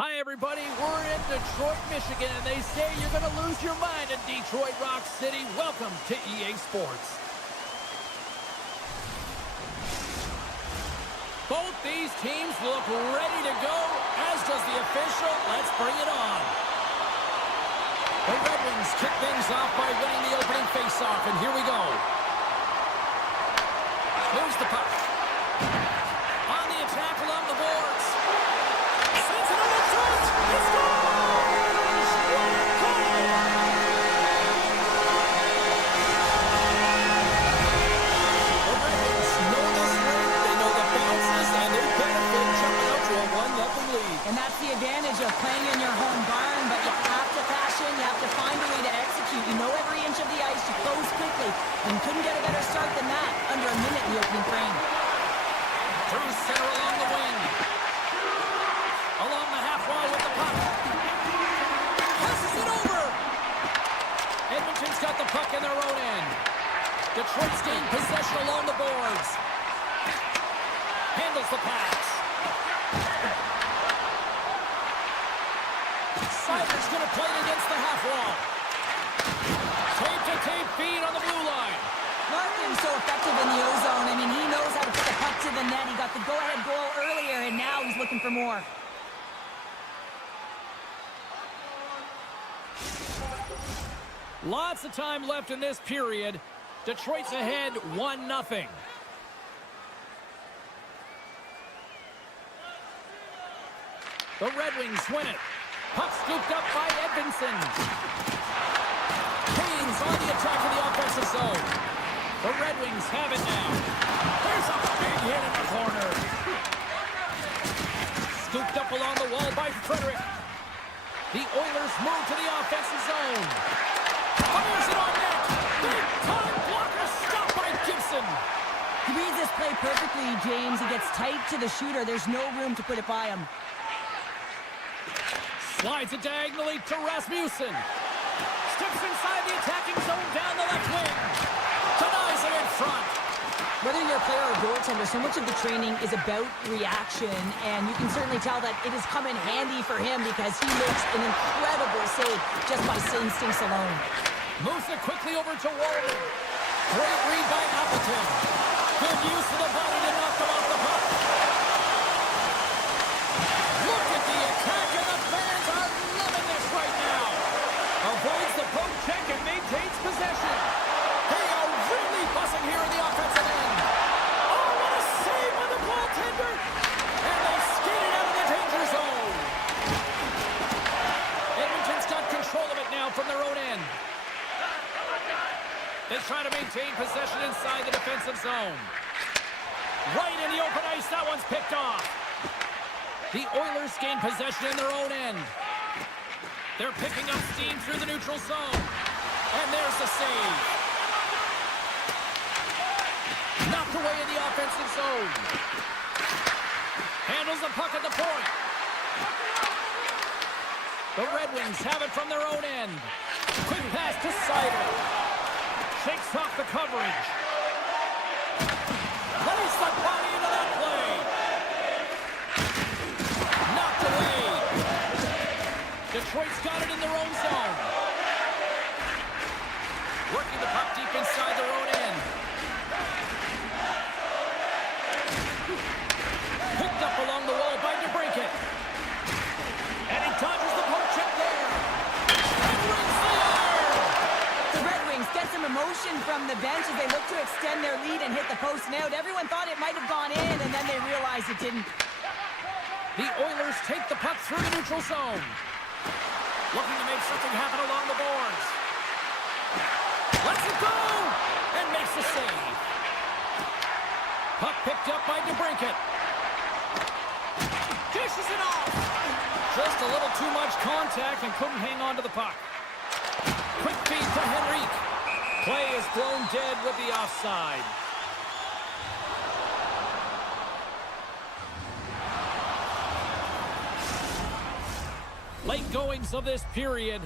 Hi, everybody. We're in Detroit, Michigan, and they say you're going to lose your mind in Detroit Rock City. Welcome to EA Sports. Both these teams look ready to go, as does the official. Let's bring it on. The Red Wings kick things off by winning the opening faceoff, and here we go. Here's the puck. On the attack along the boards. Sends it over front. He scores! What a goal! The Red Wings know this ring. They know the bounces, and they benefit jumping out to a 1-0 lead. And that's the advantage of playing in your home barn, but you have to fashion, you have to find a way to execute. You know every inch of the ice, you close quickly, and you couldn't get a better start than that under a minute in the opening frame. Through center along the wing. Along the half wall with the puck. Passes it over. Edmonton's got the puck in their own end. Detroit's gained possession along the boards. Handles the pass. Sider's going to play it against the half wall. Tape-to-tape feed on the blue line. Larkin's so effective in the O-zone. I mean, he knows how to put the puck to the net. He got the go-ahead goal earlier, and now he's looking for more. Lots of time left in this period. Detroit's ahead 1-0. The Red Wings win it. Puck scooped up by Edmonton. Haynes on the attack in the offensive zone. The Red Wings have it now. There's a big hit in the corner. Scooped up along the wall by Frederick. The Oilers move to the offensive zone. Fires it on net. Big time blocker stopped by Gibson. He reads this play perfectly, James. He gets tight to the shooter. There's no room to put it by him. Slides it diagonally to Rasmussen. Steps inside the attacking zone down the left wing. Denies it in front. Whether you're a player or a goaltender, so much of the training is about reaction, and you can certainly tell that it has come in handy for him because he makes an incredible save just by instincts alone. Moves it quickly over to Walden. Great read by Appleton. Good use of the body to knock them off the puck. Look at the attack, and the fans are loving this right now. Avoids the poke check and maintains possession. They are really buzzing here in the offensive end. Oh, what a save by the goaltender! And they skated out of the danger zone. Edmonton's got control of it now from their own end. They try to maintain possession inside the defensive zone. Right in the open ice, that one's picked off. The Oilers gain possession in their own end. They're picking up steam through the neutral zone. And there's the save. Knocked away in the offensive zone. Handles the puck at the point. The Red Wings have it from their own end. Quick pass to Sider. Shakes off the coverage. Lays the body into that play. Knocked away. Detroit's got it in their own zone. Working the puck deep inside their own end. Picked up along the wall by DeBrincat. And he dodges the poke check there. And rings the air. The Red Wings get some emotion from the bench as they look to extend their lead and hit the post and out. Everyone thought it might have gone in, and then they realized it didn't. The Oilers take the puck through the neutral zone. Looking to make something happen along the boards. Lets it go! And makes the save. Puck picked up by DeBrincat. Dishes it off! Just a little too much contact and couldn't hang on to the puck. Quick feed to Henrique. Play is thrown dead with the offside. Late goings of this period,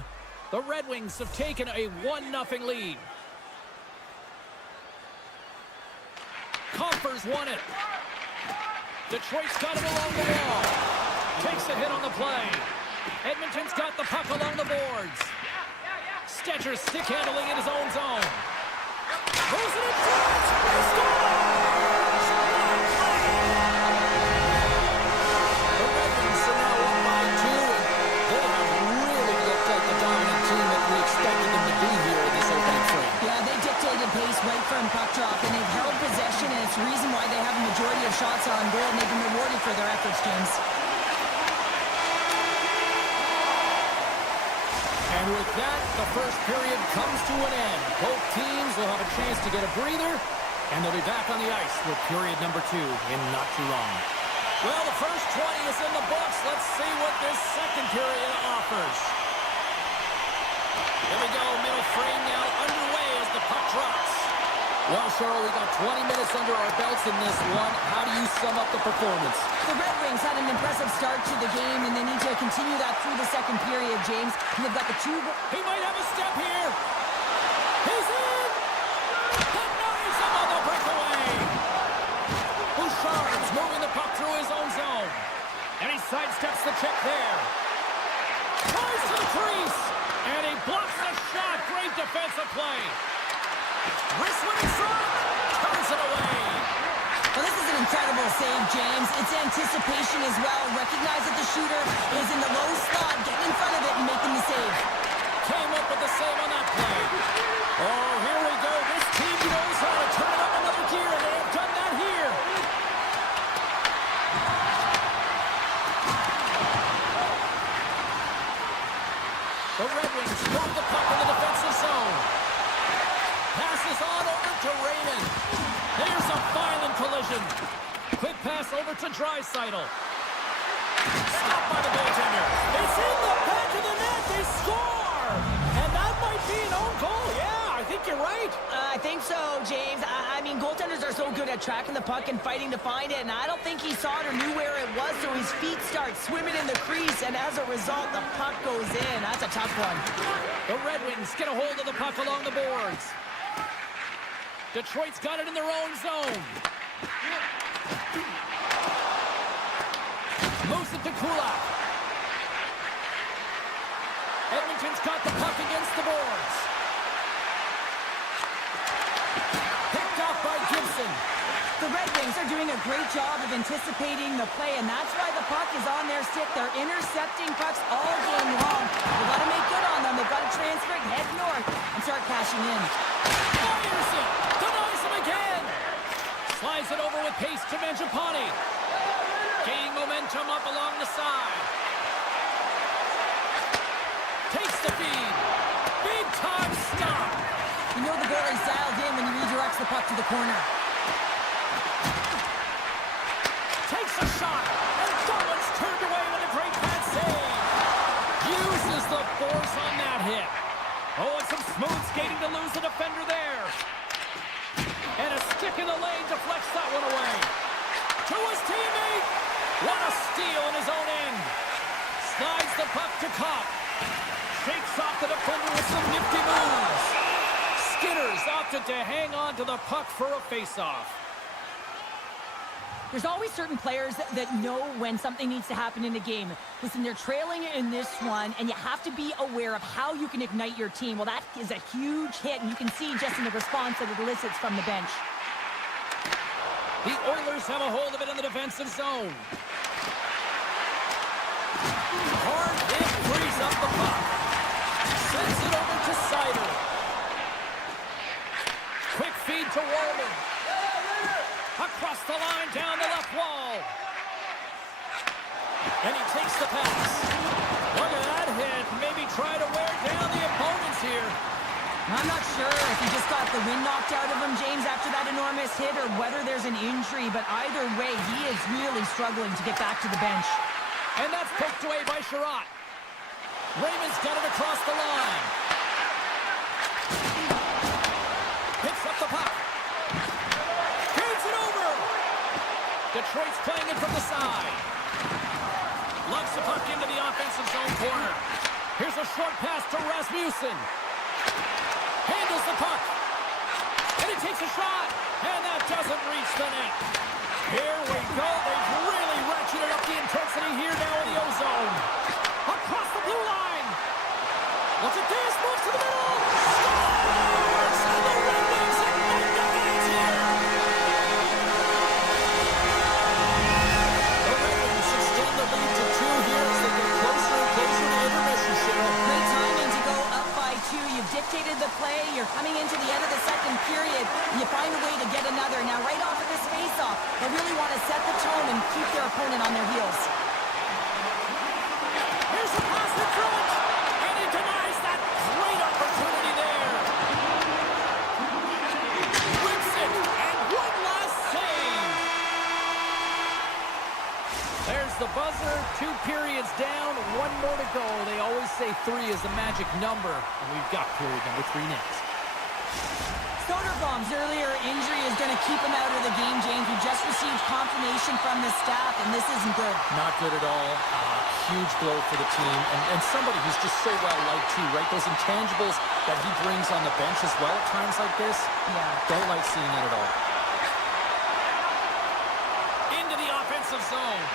the Red Wings have taken a 1-0 lead. Compher's won it. Detroit's got it along the wall. Takes a hit on the play. Edmonton's got the puck along the boards. Stetcher stick handling in his own zone. Goes it in front. He scores! The Red Wings are now up by 2, and they have really looked like the dominant team that we expected them to be here in this opening frame. Yeah, they dictated pace right from puck drop, and they've held possession, and it's the reason why they have a majority of shots on goal, and they've been rewarded for their efforts, James. And with that, the first period comes to an end. Both teams will have a chance to get a breather, and they'll be back on the ice with period number 2 in not too long. Well, the first 20 is in the books. Let's see what this second period offers. Here we go, middle frame now underway as the puck drops. Well, Cheryl, we got 20 minutes under our belts in this one. How do you sum up the performance? The Red Wings had an impressive start to the game, and they need to continue that through the second period, James. And they've got the 2... He might have a step here. He's in! Denies him on the breakaway. Bouchard's moving the puck through his own zone. And he sidesteps the check there. Tries to the crease. And he blocks the shot. Great defensive play. Wrist one in front. Turns it away. Well, this is an incredible save, James. It's anticipation as well. Recognize that the shooter is in the low slot, getting in front of it and making the save. Came up with the save on that play. Oh, here we go. This team knows how to turn it up another gear, and they have done that here. The Red Wings move the puck in the defensive zone. Passes on over to Raymond. There's a violent collision. Quick pass over to Draisaitl. Stopped by the goaltender. It's in the back of the net. They score! And that might be an own goal. Yeah, I think you're right. I think so, James. I mean, goaltenders are so good at tracking the puck and fighting to find it, and I don't think he saw it or knew where it was, so his feet start swimming in the crease, and as a result, the puck goes in. That's a tough one. The Red Wings get a hold of the puck along the boards. Detroit's got it in their own zone. Moves it to Kulak. Edmonton's got the puck against the boards. Picked off by Gibson. The Red Wings are doing a great job of anticipating the play, and that's why the puck is on their stick. They're intercepting pucks all game long. They've got to make good on them. They've got to transfer it, head north, and start cashing in. Fires it. Denies him again. Slides it over with pace to Mangiapane. Gaining momentum up along the side. Takes the feed. Big time stop. You know the goalie's dialed in when he redirects the puck to the corner. Takes a shot. And Darwin's turned away with a great pad save. Uses the force on that hit. Oh, and some smooth skating to lose the defender there. And a stick in the lane deflects that one away. To his teammate. What a steal in his own end. Slides the puck to Kopp. Shakes off the defender with some nifty moves. Skinner's opted to hang on to the puck for a face-off. There's always certain players that know when something needs to happen in a game. Listen, they're trailing in this one, and you have to be aware of how you can ignite your team. Well, that is a huge hit, and you can see just in the response that it elicits from the bench. The Oilers have a hold of it in the defensive zone. Hard hit frees up the puck. Sends it over to Seider. Quick feed to Walman. Across the line, down the left wall. And he takes the pass. Look at that hit. Maybe try to wear down the opponents here. I'm not sure if he just got the wind knocked out of him, James, after that enormous hit, or whether there's an injury, but either way, he is really struggling to get back to the bench. And that's poked away by Sherratt. Raymond's got it across the line. Picks up the puck. Carries it over. Detroit's playing it from the side. Lugs the puck into the offensive zone corner. Here's a short pass to Rasmussen. Handles the puck. And he takes a shot. And that doesn't reach the net. Here we go. They've really ratcheted up the intensity here now in the O-zone. Across the blue line. Look at this. Moves to the middle. Scores! And the Red Wings ignite the fans here. The Red Wings extend the lead to 2 here as they get closer and closer to intermission, Cheryl. Great timing to go up by 2. You've dictated the play. You're coming into the end of the second period. You find a way to get another. Now, right off of this face-off, they really want to set the tone and keep their opponent on their heels. Here's the pass in front, and he denies that great opportunity there. Whips it, and one last save. There's the buzzer. 2 periods down, 1 more to go. They always say 3 is the magic number, and we've got period number 3 next. Soderblom's earlier injury is going to keep him out of the game, James. We just received confirmation from the staff, and this isn't good. Not good at all. Huge blow for the team, and somebody who's just so well-liked too, right? Those intangibles that he brings on the bench as well at times like this, don't like seeing it at all. Into the offensive zone.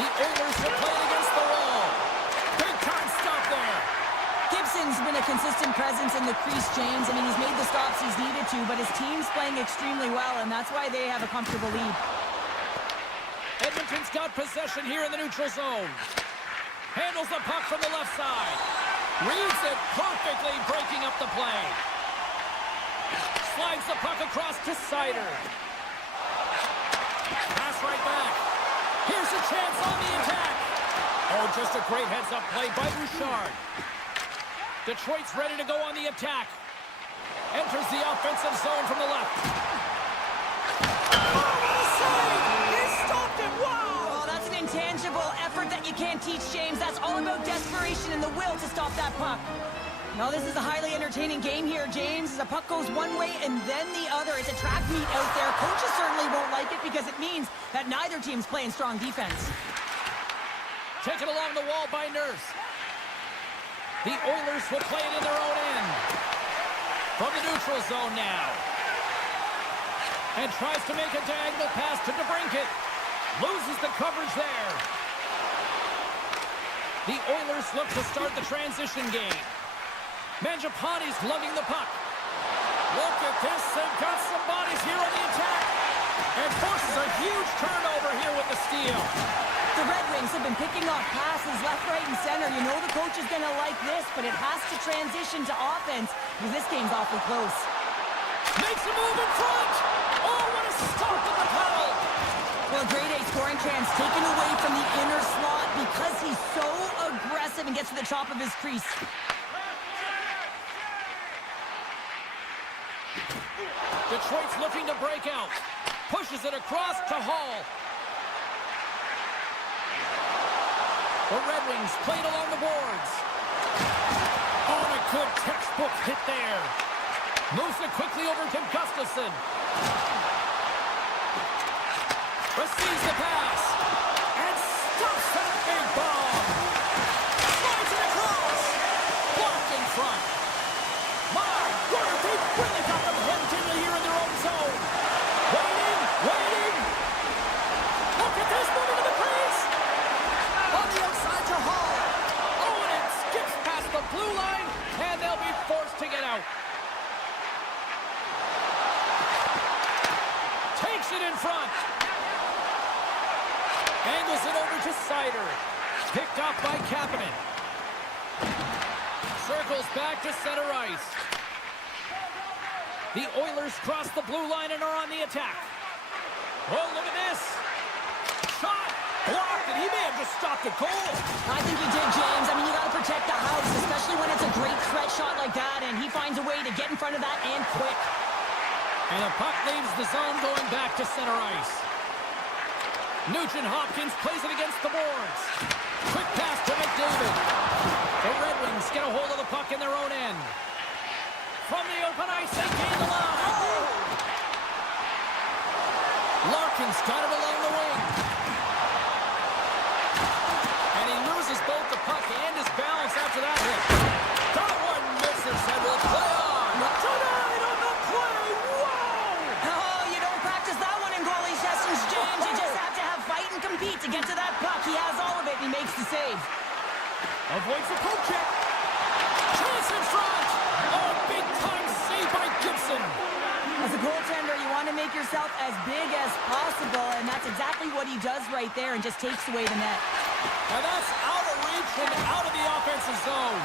The Oilers are playing against the wall. Big time stop there. Gibson's been a consistent presence in the crease, James. I mean, he's made the stops he's needed to, but his team's playing extremely well, and that's why they have a comfortable lead. Edmonton's got possession here in the neutral zone. Handles the puck from the left side. Reads it perfectly, breaking up the play. Slides the puck across to Sider. Pass right back. Here's a chance on the attack. Oh, just a great heads-up play by Bouchard. Detroit's ready to go on the attack. Enters the offensive zone from the left. Oh, what a save! He stopped it! Wow! Oh, that's an intangible effort that you can't teach, James. That's all about desperation and the will to stop that puck. No, this is a highly entertaining game here, James. As the puck goes one way and then the other. It's a track meet out there. Coaches certainly won't like it because it means that neither team's playing strong defense. Taken along the wall by Nurse. The Oilers will play it in their own end. From the neutral zone now. And tries to make a diagonal pass to DeBrincat. Loses the coverage there. The Oilers look to start the transition game. Mangiapane's lugging the puck. Look at this. They've got some bodies here on the attack. And forces a huge turnover here with the steal. The Red Wings have been picking off passes left, right, and center. You know the coach is going to like this, but it has to transition to offense because this game's awfully close. Makes a move in front. Oh, what a stop with the pedal. Well, a grade A scoring chance taken away from the inner slot because he's so aggressive and gets to the top of his crease. Detroit's looking to break out. Pushes it across to Hall. The Red Wings played along the boards. Oh, a good textbook hit there. Moves it quickly over to Gustafsson. Receives the pass. And stuffs that big bomb. Slides it across. Blocked in front. My word, they've really got them hemmed in here in their own zone. Waiting. Look at this, moving to the crease. On the outside to Hall. Oh, and it skips past the blue line, and they'll be forced to get out. Takes it in front. Angles it over to Sider. Picked up by Kapanen. Circles back to center ice. The Oilers cross the blue line and are on the attack. Oh, look at this. Shot. Blocked, and he may have just stopped the goal. I think he did, James. I mean, you got to protect the house, especially when it's a great threat shot like that, and he finds a way to get in front of that and quick. And the puck leaves the zone going back to center ice. Nugent-Hopkins plays it against the boards. Quick pass to McDavid. The Red Wings get a hold of the puck in their own end. From the open ice, they gain the line. Oh! Larkin's got it along the wing. And he loses both the puck and his balance after that hit. That one misses and will play on. Tonight on the play, wow! Oh, you don't crack the save. Avoids the poke check. Chance in front. Oh, big time save by Gibson. As a goaltender, you want to make yourself as big as possible, and that's exactly what he does right there and just takes away the net. And that's out of reach and out of the offensive zone.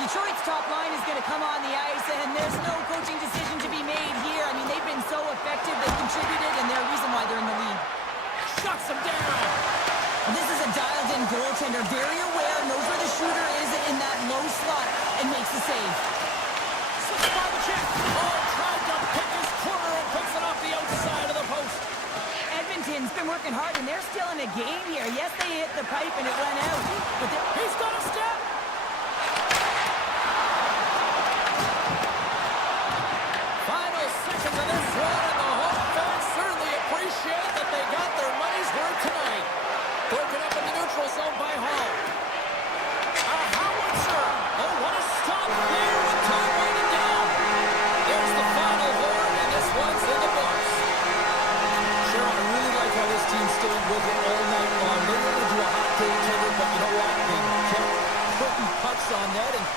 Detroit's top line is going to come on the ice, and there's no coaching decision to be made here. I mean, they've been so effective, they've contributed, and they're the reason why they're in the lead. Shuts him down. And this is a dialed-in goaltender, very aware, knows where the shooter is in that low slot, and makes the save. Slips by the check. Oh, tried to pick his corner and puts it off the outside of the post. Edmonton's been working hard, and they're still in a game here. Yes, they hit the pipe, and it went out. But he's got a step. Final seconds of this one, and the home fans certainly appreciate that they got their money's worth tonight. Broken up in the neutral zone by Hall. A howitzer. Oh, what a stop here with time winding down. There's the final word, and this one's in the books. Cheryl, I really like how this team stayed with it all night long. They were into a hot goaltender, but you know what? They kept putting pucks on net, and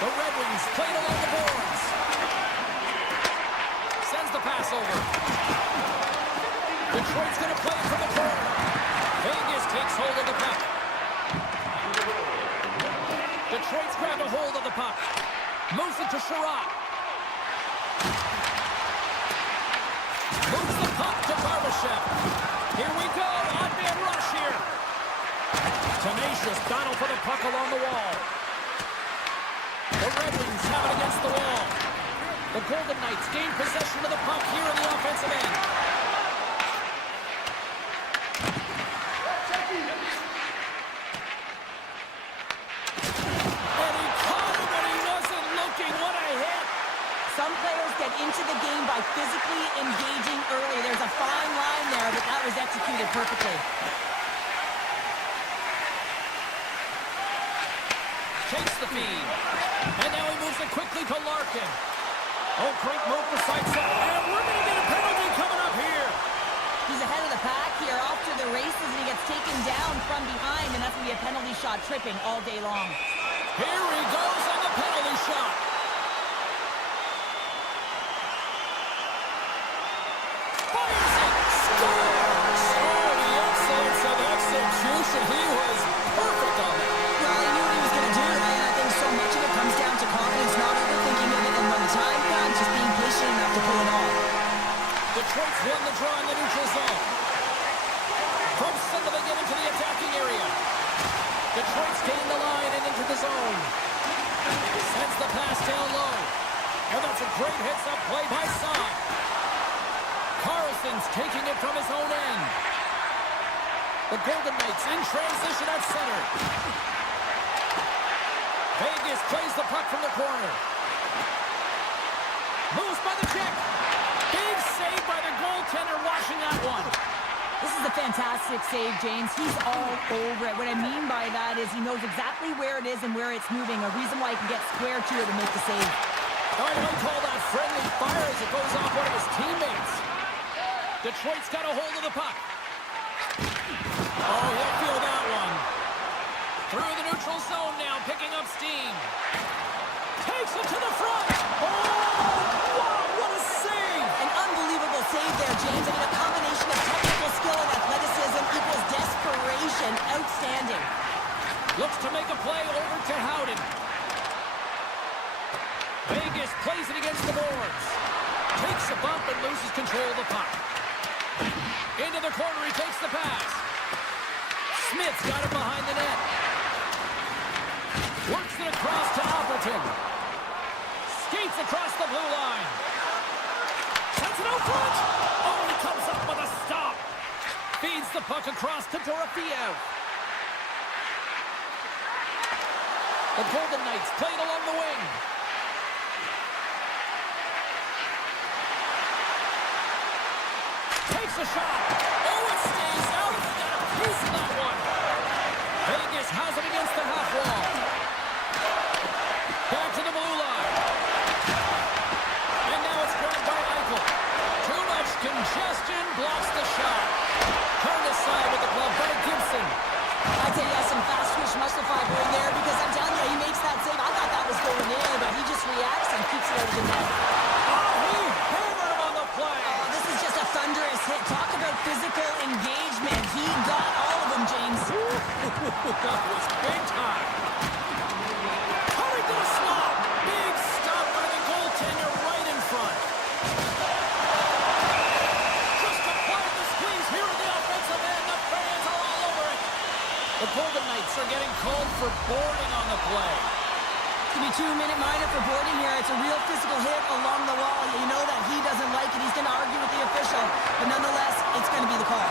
The Red Wings played along the boards. Sends the pass over. Detroit's going to play it from the corner. Vegas takes hold of the puck. Detroit's grabbed a hold of the puck. Moves it to Sherratt. Moves the puck to Barbashev. Here we go. On-man rush here. Tenacious battle for the puck along the wall. The Red Wings have it against the wall. The Golden Knights gain possession of the puck here in the offensive end. And he caught him when he wasn't looking. What a hit. Some players get into the game by physically engaging early. There's a fine line there, but that was executed perfectly. Takes the feed. And now he moves it quickly to Larkin. Oh, great move for Sykes. And we're going to get a penalty coming up here. He's ahead of the pack here, off to the races, and he gets taken down from behind, and that's going to be a penalty shot tripping all day long. Here he goes on the penalty shot. Fires it. Scores. Oh, the excellence of execution. He was perfect on that. Well, he knew what he was going to do, and I think so much of it comes down to confidence, not overthinking it, and when the time comes, just being patient enough to pull it off. Detroit's won the draw in the neutral zone. From center they get into the attacking area. Detroit's gained the line and into the zone. Sends the pass down low. And that's a great hits-up play by Saad. Carlson's taking it from his own end. The Golden Knights in transition at center. Vegas plays the puck from the corner. Moves by the check. Big save by the goaltender, watching that one. This is a fantastic save, James. He's all over it. What I mean by that is he knows exactly where it is and where it's moving, a reason why he can get square to it and make the save. I might call that friendly fire as it goes off one of his teammates. Detroit's got a hold of the puck. Oh, he'll feel that one. Through the neutral zone now, picking up steam. Takes it to the front. Oh, wow, what a save. An unbelievable save there, James. I mean, a combination of technical skill and athleticism equals desperation. Outstanding. Looks to make a play over to Howden. Vegas plays it against the boards. Takes a bump and loses control of the puck. Into the corner, he takes the pass. Smith's got it behind the net. Works it across to Appleton. Skates across the blue line. Sends it out front. Oh, he comes up with a stop. Feeds the puck across to Dorofeev. The Golden Knights played along the wing. Takes a shot. Oh, it stays out. He got a piece of that one. Vegas has it against the half wall. Back to the blue line. And now it's grabbed by Eichel. Too much congestion, blocks the shot. Turned aside with the glove by Gibson. I'd say he has some fast twitch muscle fiber in there because I'm telling you, he makes that save. I thought that was going in, but he just reacts and keeps it out of the net. Oh, he hammered him on the play. Oh, this is just a thunderous hit. Talk about physical engagement. He got all of them, James. That was big time. Coming to the slot. Big stop by the goaltender right in front. Just applied the squeeze here in the offensive end. The fans are all over it. The Golden Knights are getting called for boarding on the play. It's going to be 2-minute minor for boarding here. It's a real physical hit along the wall. You know that he doesn't like it. He's going to argue with the official. But nonetheless, it's going to be the call.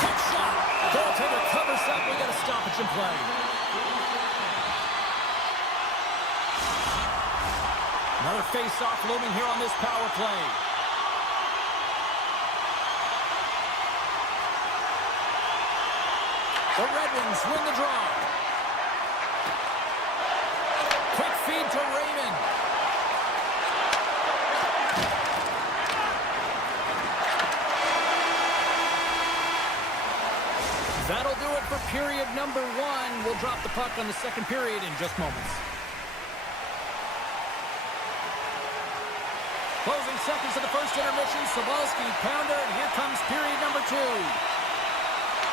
Quick shot. Goaltender covers up. We got a stoppage in play. Another face-off looming here on this power play. The Red Wings win the draw. Quick feed to Raymond. That'll do it for period number 1. We'll drop the puck on the second period in just moments. Closing seconds of the first intermission. Sobolski, pounder, and here comes period number 2.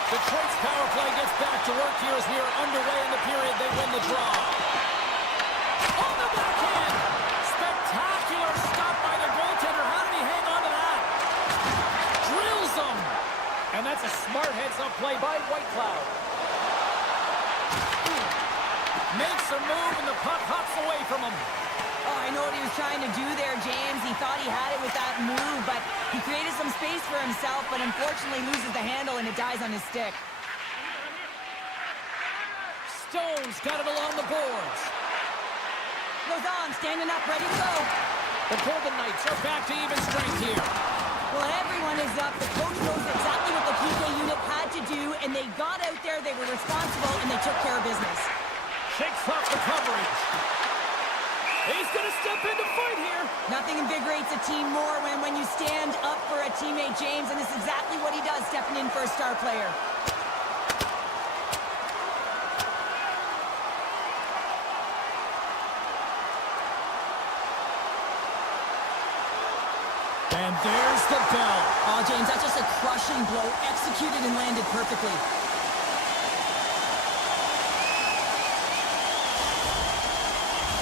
Detroit's power play gets back to work here as we are underway in the period. They win the draw. On the backhand! Spectacular stop by the goaltender. How did he hang on to that? Drills him! And that's a smart heads-up play by Whitecloud. Makes a move, and the puck hops away from him. Oh, I know what he was trying to do there, James. He thought he had it with that move, but he created some space for himself, but unfortunately loses the handle, and it dies on his stick. Stone's got it along the boards. Goes on, standing up, ready to go. The Golden Knights are back to even strength here. Well, everyone is up. The coach knows exactly what the PK unit had to do, and they got out there, they were responsible, and they took care of business. Shakes off the coverage. He's going to step in to fight here. Nothing invigorates a team more when you stand up for a teammate, James, and this is exactly what he does, stepping in for a star player. And there's the bell. Oh, James, that's just a crushing blow, executed and landed perfectly.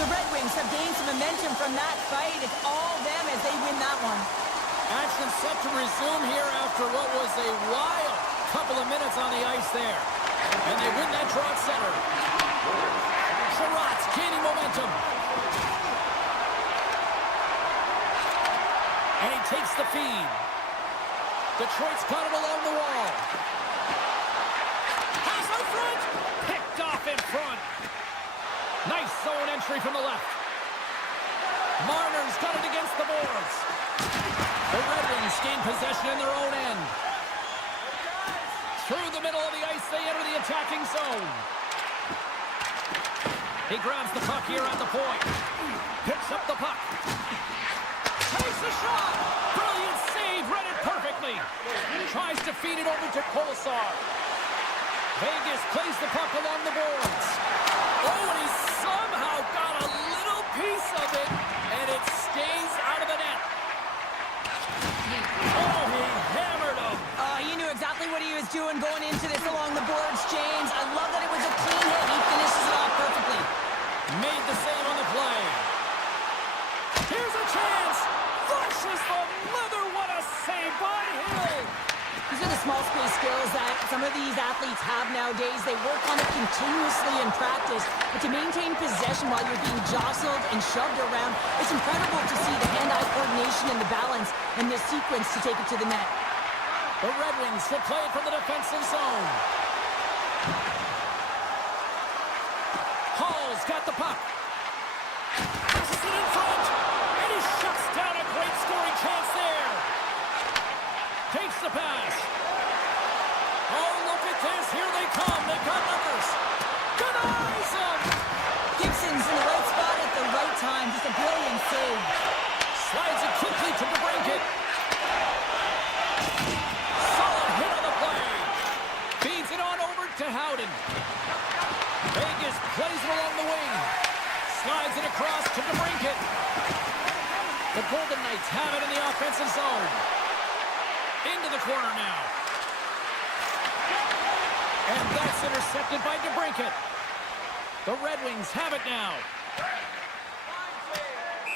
The Red Wings have gained some momentum from that fight. It's all them as they win that one. Action set to resume here after what was a wild couple of minutes on the ice there. And they win that draw at center. Sherratt's gaining momentum. And he takes the feed. Detroit's got it along the wall. Pass out front. Picked off in front. Nice zone entry from the left. Marner's got it against the boards. The Red Wings gain possession in their own end. Through the middle of the ice, they enter the attacking zone. He grabs the puck here at the point. Picks up the puck. Takes a shot. Brilliant save. Read it perfectly. Tries to feed it over to Kolesar. Vegas plays the puck along the boards. Oh, and he somehow got a little piece of it, and it stays out of the net. Oh, he hammered him. He knew exactly what he was doing going into this along the boards, James. I love that it was a clean hit. He finishes it off perfectly. Made the save on the play. Here's a chance. Flushes the leather. What a save by Hill. These are the small space skills that some of these athletes have nowadays. They work on it continuously in practice, but to maintain possession while you're being jostled and shoved around, it's incredible to see the hand-eye coordination and the balance in this sequence to take it to the net. The Red Wings will play it from the defensive zone. Hall's got the puck. Passes it in front, and he shuts down a great scoring chance there. Takes the pass. Oh, look at this. Here they come. They've got numbers. Denies him. Gibson's in the right spot at the right time. Just a brilliant save. Slides it quickly to DeBrincat. Solid hit on the play. Feeds it on over to Howden. Vegas plays it along the wing. Slides it across to DeBrincat. The Golden Knights have it in the offensive zone. Into the corner now. And that's intercepted by DeBrincat. The Red Wings have it now.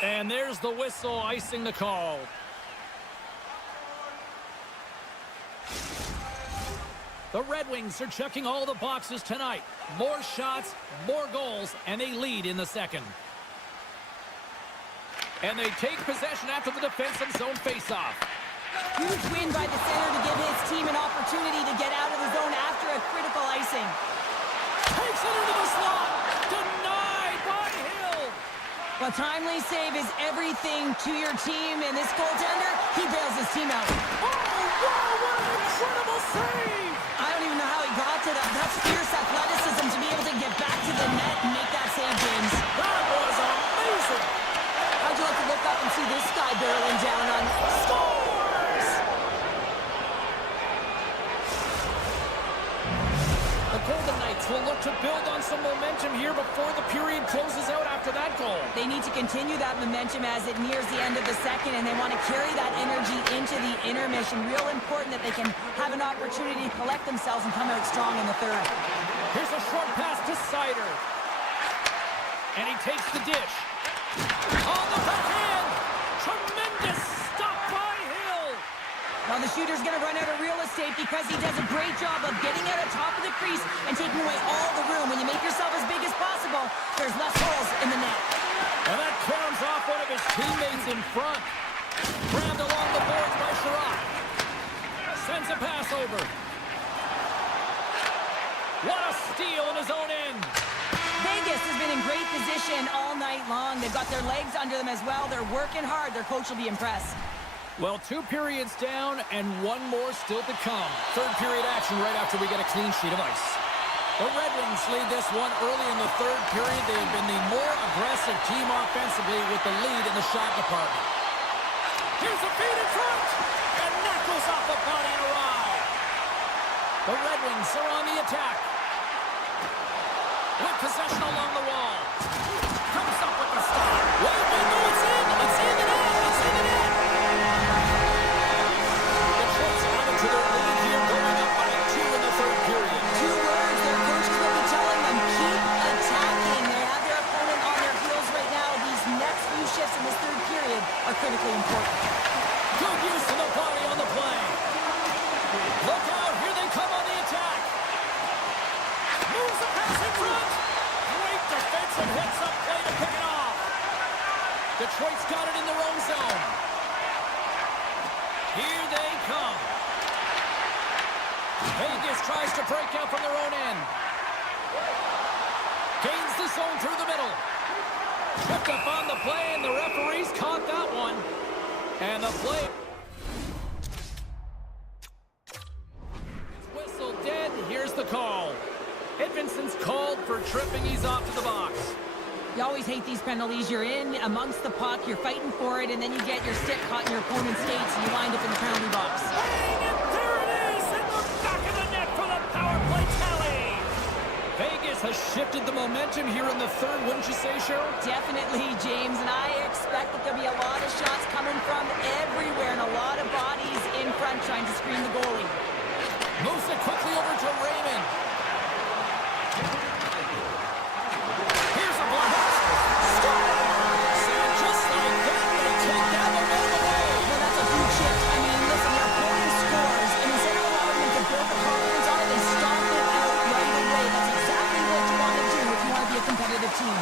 And there's the whistle icing the call. The Red Wings are checking all the boxes tonight. More shots, more goals, and they lead in the second. And they take possession after the defensive zone faceoff. Huge win by the center to give his team an opportunity to get out of the zone after a critical icing. Takes it into the slot. Denied by Hill. A timely save is everything to your team, and this goaltender, he bails his team out. Oh, wow, what an incredible save. I don't even know how he got to that. That's fierce athleticism to be able to get back to the net and make that save, James. That was amazing. How'd you like to look up and see this guy barreling down on Scores! The Golden Knights will look to build on some momentum here before the period closes out after that goal. They need to continue that momentum as it nears the end of the second, and they want to carry that energy into the intermission. Real important that they can have an opportunity to collect themselves and come out strong in the third. Here's a short pass to Sider. And he takes the dish. On the backhand! Tremendous stop by Hill! Now the shooter's going to run out of real estate because he does a great job of getting out of top of the crease and taking away all the room. When you make yourself as big as possible, there's less holes in the net. And that caroms off one of his teammates in front. Grabbed along the boards by Sherratt. Sends a pass over. What a steal in his own end. Vegas has been in great position all night long. They've got their legs under them as well. They're working hard. Their coach will be impressed. Well, 2 periods down and 1 more still to come. Third period action right after we get a clean sheet of ice. The Red Wings lead this one early in the third period. They have been the more aggressive team offensively with the lead in the shot department. Here's a feed in front, and that goes off the body and awry. The Red Wings are on the attack. With possession along the wall. Comes up with the stop. Wait, no, it's in! It's in and out! It's in and out! Detroit's added to their lead here, going up by 2 in the third period. 2 words their coach will be telling them: keep attacking. They have their opponent on their heels right now. These next few shifts in this third period are critically important. Good use of the body on the play. Look out, here they come on the attack. Moves the pass in front. Great defensive hits up play to pick it off. Detroit's got it in their own zone. Here they come. Vegas tries to break out from their own end. Gains the zone through the middle. Tripped up on the play, and the referees caught that one. And the play... Whistle dead. Here's the call. Edmonton's called for tripping. He's off to the box. You always hate these penalties. You're in amongst the puck, you're fighting for it, and then you get your stick caught in your opponent's skates, and you wind up in the penalty box. And there it is, in the back of the net for the power play tally. Vegas has shifted the momentum here in the third, wouldn't you say, Cheryl? Definitely, James, and I expect that there'll be a lot of shots coming from everywhere and a lot of bodies in front trying to screen the goalie. Moves it quickly over to Raymond. Here's a block. Stop. And just like that, they take down the road away. Well, that's a huge shift. I mean, listen, your opponent scores, and instead of allowing them to build the confidence on it, they stomp it out right away. That's exactly what you want to do if you want to be a competitive team.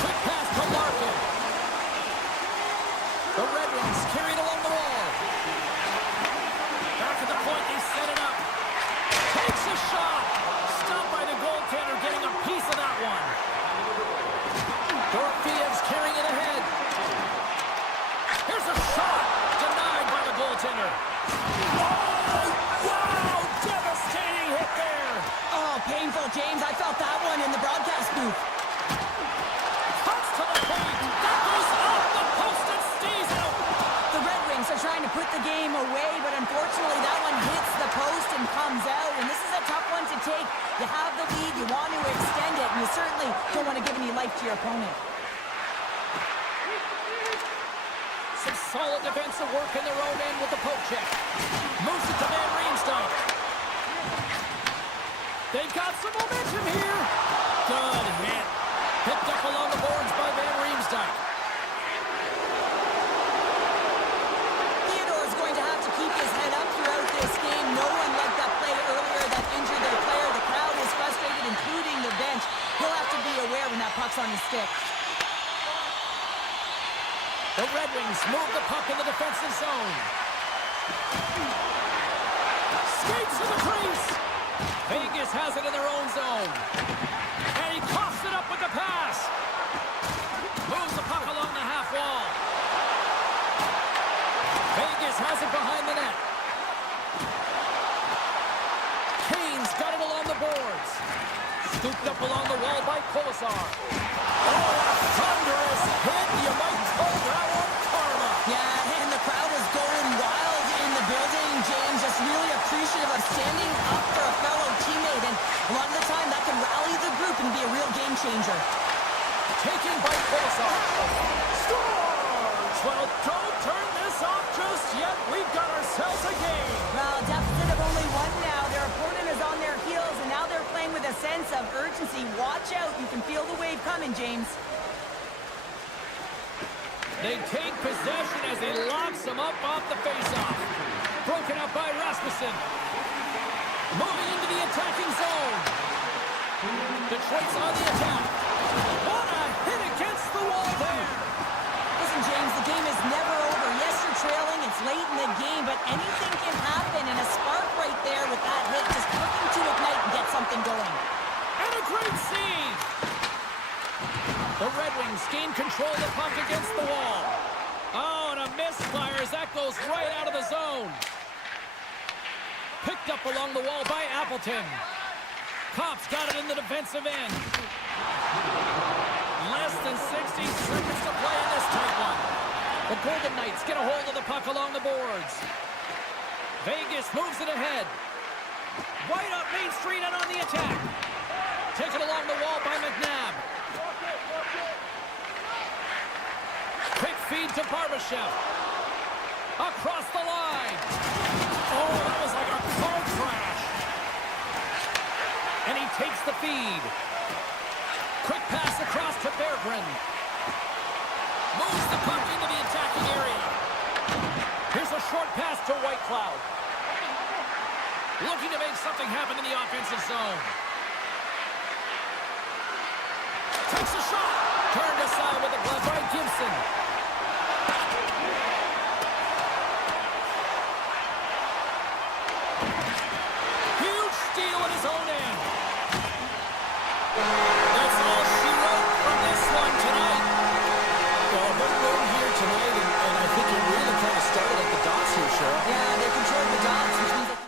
Quick pass to Larkin. The Red Wings carried along the wall. Back at the point, they set it up. Takes a shot. Stopped by the goaltender, getting a piece of that one. Dorfiev's carrying it ahead. Here's a shot. Denied by the goaltender. Oh, wow! Devastating hit there. Oh, painful, James. I felt that one in the broadcast booth. Cuts to the paint. That goes off the post and stays out. The Red Wings are trying to put the game away, but unfortunately that one hits the post and comes out, and this is a tough one to take. You have the lead, you want to extend it, and you certainly don't want to give any life to your opponent. Some solid defensive work in their own end with the poke check. Moves it to Van Riemsdyk. They've got some momentum here. Good hit. Picked up along the boards by Van Riemsdyk. Theodore's going to have to keep his head up throughout this game. No one liked that play earlier that injured their player. The crowd is frustrated, including the bench. He'll have to be aware when that puck's on his stick. The Red Wings move the puck in the defensive zone. Skates to the crease. Vegas has it in their own zone. And he coughs it up with the pass. Moves the puck along the half wall. Vegas has it behind the net. Kane's got it along the boards. Scooped up along the wall by Colasar. Oh, a thunderous hit. You might call that one karma. Yeah, and the crowd is going wild in the building, James. Just really appreciative of standing up for a fellow teammate. And a lot of the time, that can rally the group easy. Watch out. You can feel the wave coming, James. They take possession as he locks him up off the faceoff. Broken up by Rasmussen. Moving into the attacking zone. Detroit's on the attack. What a hit against the wall there. Listen, James, the game is never over. Yes, you're trailing. It's late in the game, but anything can happen, and a spark right there with that hit, just looking to ignite and get something going. And a great save. The Red Wings gain control of the puck against the wall. Oh, and a misfire as that goes right out of the zone. Picked up along the wall by Appleton. Kopp's got it in the defensive end. Less than 60 seconds to play in this tight one. The Golden Knights get a hold of the puck along the boards. Vegas moves it ahead. Right up Main Street and on the attack. Taken along the wall by McNabb. Quick feed to Barbashev. Across the line. Oh, that was like a car crash. And he takes the feed. Quick pass across to Berggren. Moves the puck into the attacking area. Here's a short pass to Whitecloud. Looking to make something happen in the offensive zone. Takes a shot. Turned aside with a glove by Gibson. Huge steal at his own end. That's all she wrote from this one tonight. Well, a big win here tonight, and I think it really kind of started at the docks here, Cheryl. Yeah, they control the docks, which means that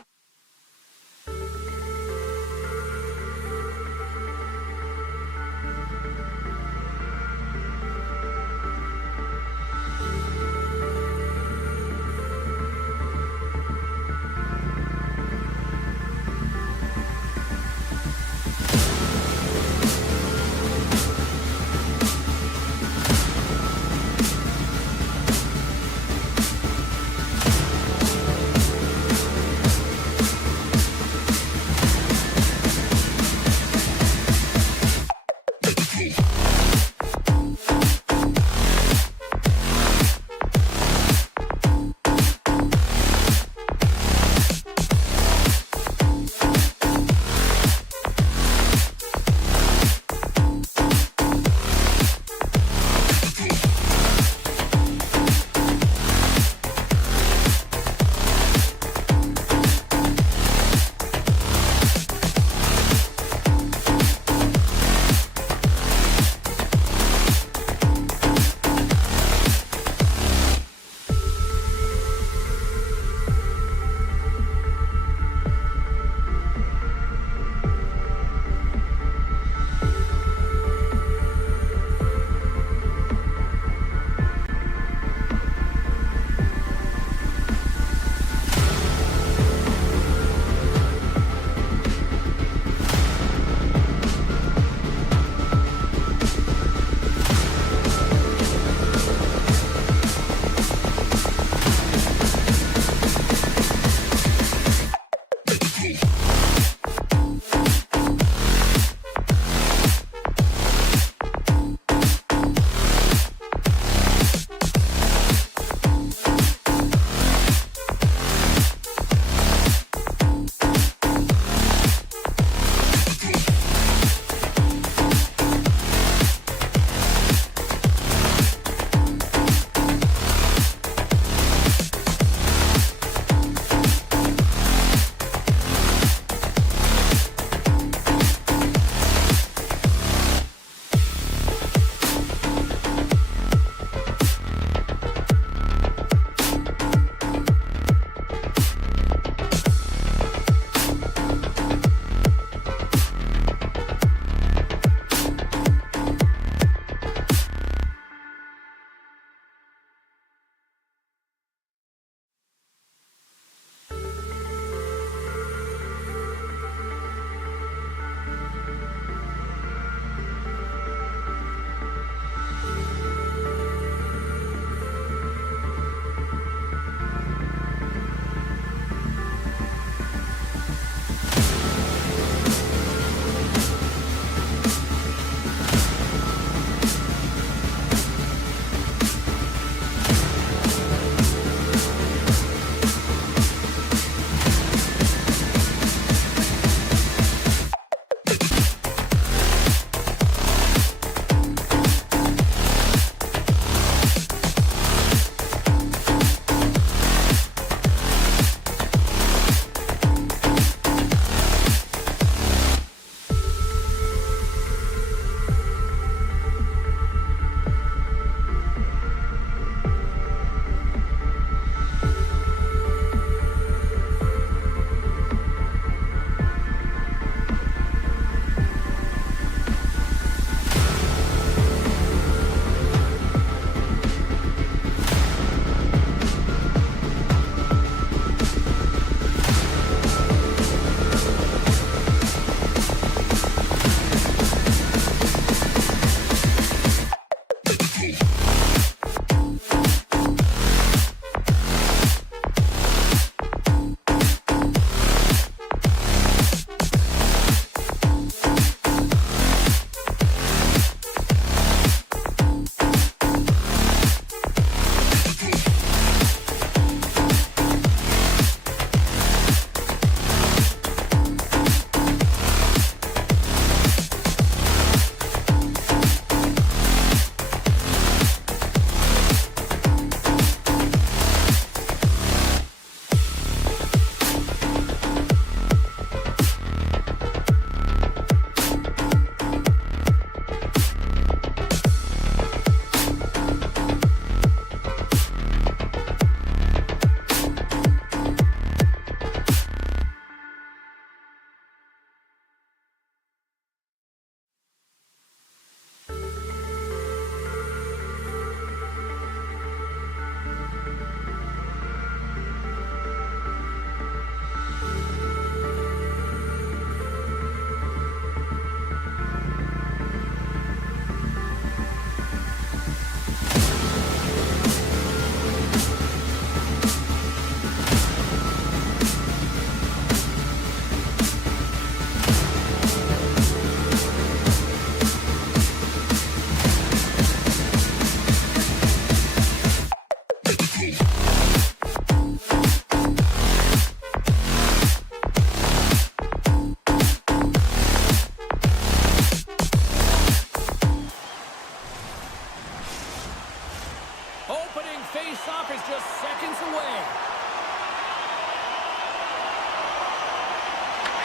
opening face-off is just seconds away.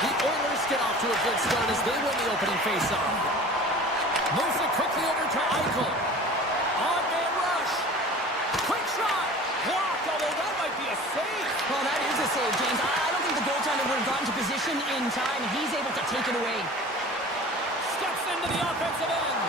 The Oilers get off to a good start as they win the opening face-off. Moves it quickly over to Eichel. On-man rush. Quick shot. Blocked, although that might be a save. Well, that is a save, James. I don't think the goaltender would have gotten to position in time, and he's able to take it away. Steps into the offensive end.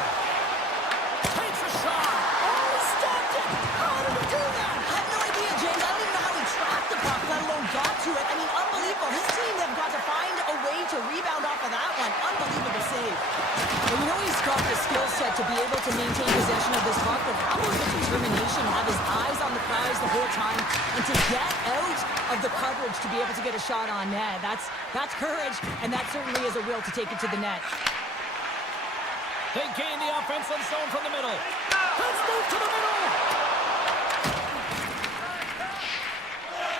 Takes a shot. Oh, he stopped it. How did he do that? I have no idea, James. I don't even know how he tracked the puck, let alone got to it. I mean, unbelievable. His team have got to find a way to rebound off of that one. Unbelievable save. Well, you know he's got the skill set to be able to maintain possession of this puck, but how about the determination, have his eyes on the prize the whole time, and to get out of the coverage to be able to get a shot on net. That's courage, and that certainly is a will to take it to the net. They gain the offensive zone from the middle. Let's move to the middle.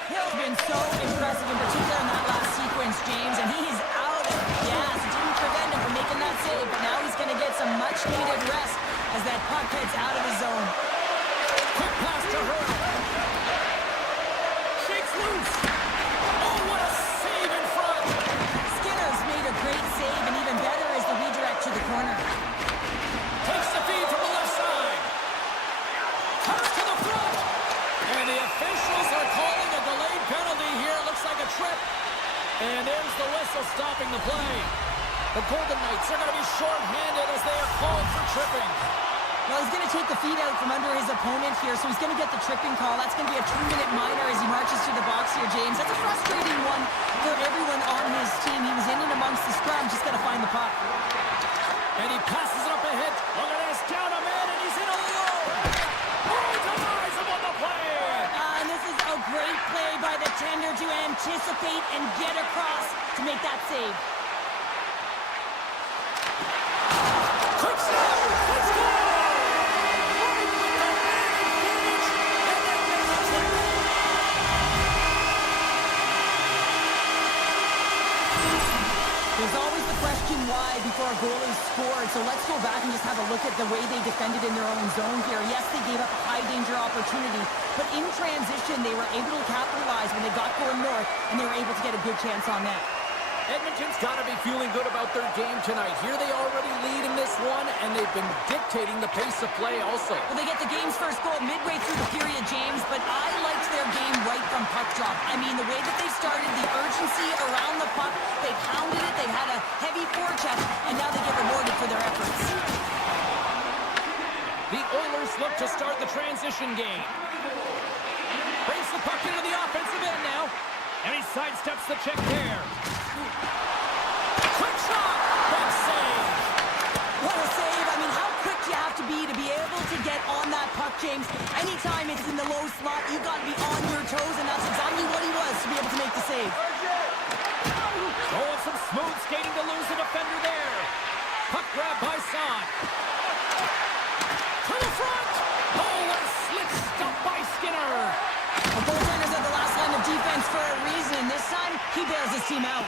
Hill's been so impressive, in particular in that last sequence, James, and he's out of gas. It didn't prevent him from making that save, but now he's going to get some much-needed rest as that puck heads out of his zone. Quick pass to Hurl. Shakes loose. Oh, what a save in front. Skinner's made a great save, and even better is the redirect to the corner. Takes the feed from the left side. Comes to the front. And the officials are calling a delayed penalty here. It looks like a trip. And there's the whistle stopping the play. The Golden Knights are going to be short-handed as they are called for tripping. Well, he's going to take the feet out from under his opponent here, so he's going to get the tripping call. That's going to be a 2-minute minor as he marches to the box here, James. That's a frustrating one for everyone on his team. He was in and amongst the scrum, just got to find the puck. And he passes it up ahead. Look at this, down a man, and he's in alone. Oh, denies him on the play. And this is a great play by the tender to anticipate and get across to make that save. Quick snap. Let's go. Right with the advantage. And that makes it trip. There's always the question why before a goal is scored, so let's go back and just have a look at the way they defended in their own zone here. Yes, they gave up a high-danger opportunity, but in transition, they were able to capitalize when they got going north, and they were able to get a good chance on that. Edmonton's got to be feeling good about their game tonight. Here they already lead in this one, and they've been dictating the pace of play also. Well, they get the game's first goal midway through the period, James, but I liked their game right from puck drop. I mean, the way that they started, the urgency around the puck, they pounded it, they had a heavy forecheck, and now they get rewarded for their efforts. The Oilers look to start the transition game. Brings the puck into the offensive end now, and he sidesteps the check there. Quick shot! Big save! What a save. I mean, how quick do you have to be able to get on that puck, James? Anytime it's in the low slot, you've got to be on your toes, and that's exactly what he was to be able to make the save. Oh, some smooth skating to lose the defender there. Puck grab by Son. To the front! Oh, what a slick stop by Skinner! The goaltender's at the last line of defense for a reason, and this time, he bails his team out.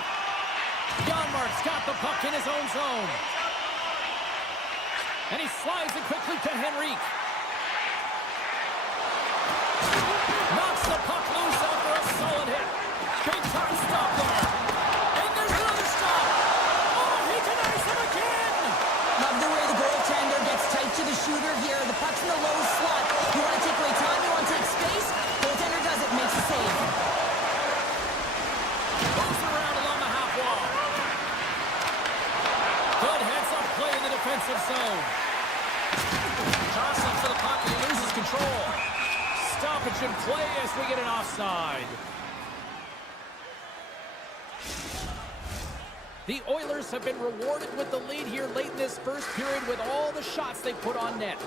Janmark's got the puck in his own zone. And he slides it quickly to Henrique. Knocks the puck loose after a solid hit. Big time stop there. And there's another stop. Oh, he denies him again. Love the way the goaltender gets tight to the shooter here. The puck's in the low slot. You want to take away time, you want to take space. Goaltender does it, makes a save. Moves around along the half wall. Good heads-up play in the defensive zone. Johnson for the puck, and he loses control. Stoppage in play as we get an offside. The Oilers have been rewarded with the lead here late in this first period with all the shots they put on net.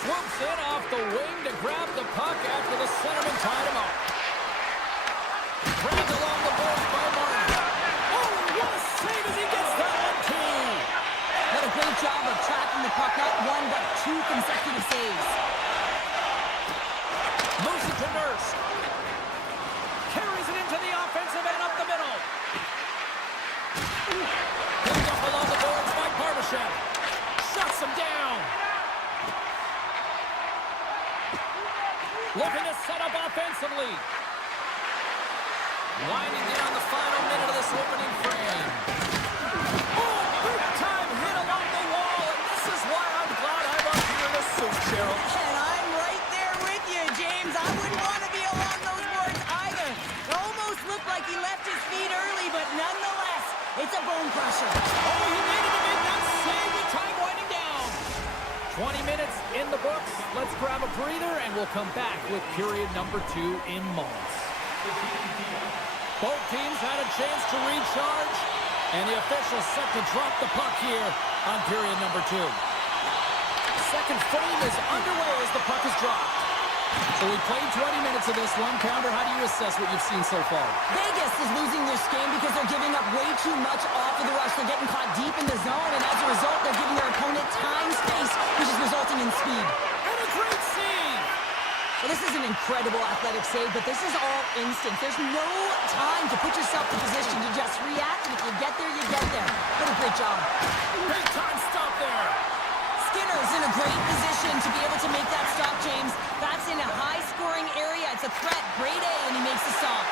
Swoops in off the wing to grab the puck after the centerman tied him up. Grabbed along the boards by Martin. Oh, what a save as he gets that one too. What a great job of tracking the puck, not one but two consecutive saves. Moves it to Nurse. Carries it into the offensive end up the middle. Picked up along the boards by Barbashev. Shuts him down. Looking to set up offensively. Winding down the final minute of this opening frame. Oh, big time hit along the wall, and this is why I'm glad I'm up here in a suit, Cheryl. And I'm right there with you, James. I wouldn't want to be along those boards either. It almost looked like he left his feet early, but nonetheless, it's a bone crusher. Oh, he needed to make that save with time winding down. 20 minutes in the books. Let's grab a breather, and we'll come back with period number 2 in moments. Both teams had a chance to recharge, and the officials set to drop the puck here on period number 2. Second frame is underway as the puck is dropped. So we played 20 minutes of this one. Pounder, how do you assess what you've seen so far? Vegas is losing this game because they're giving up way too much off of the rush. They're getting caught deep in the zone, and as a result, they're giving their opponent time, space, which is resulting in speed. And a great save! Well, this is an incredible athletic save, but this is all instinct. There's no time to put yourself in position to just react, and if you get there, you get there. What a great job. Big time stop there. Skinner's in a great position to be able to make that stop, James. That's in a high-scoring area. It's a threat. Grade A, and he makes the stop.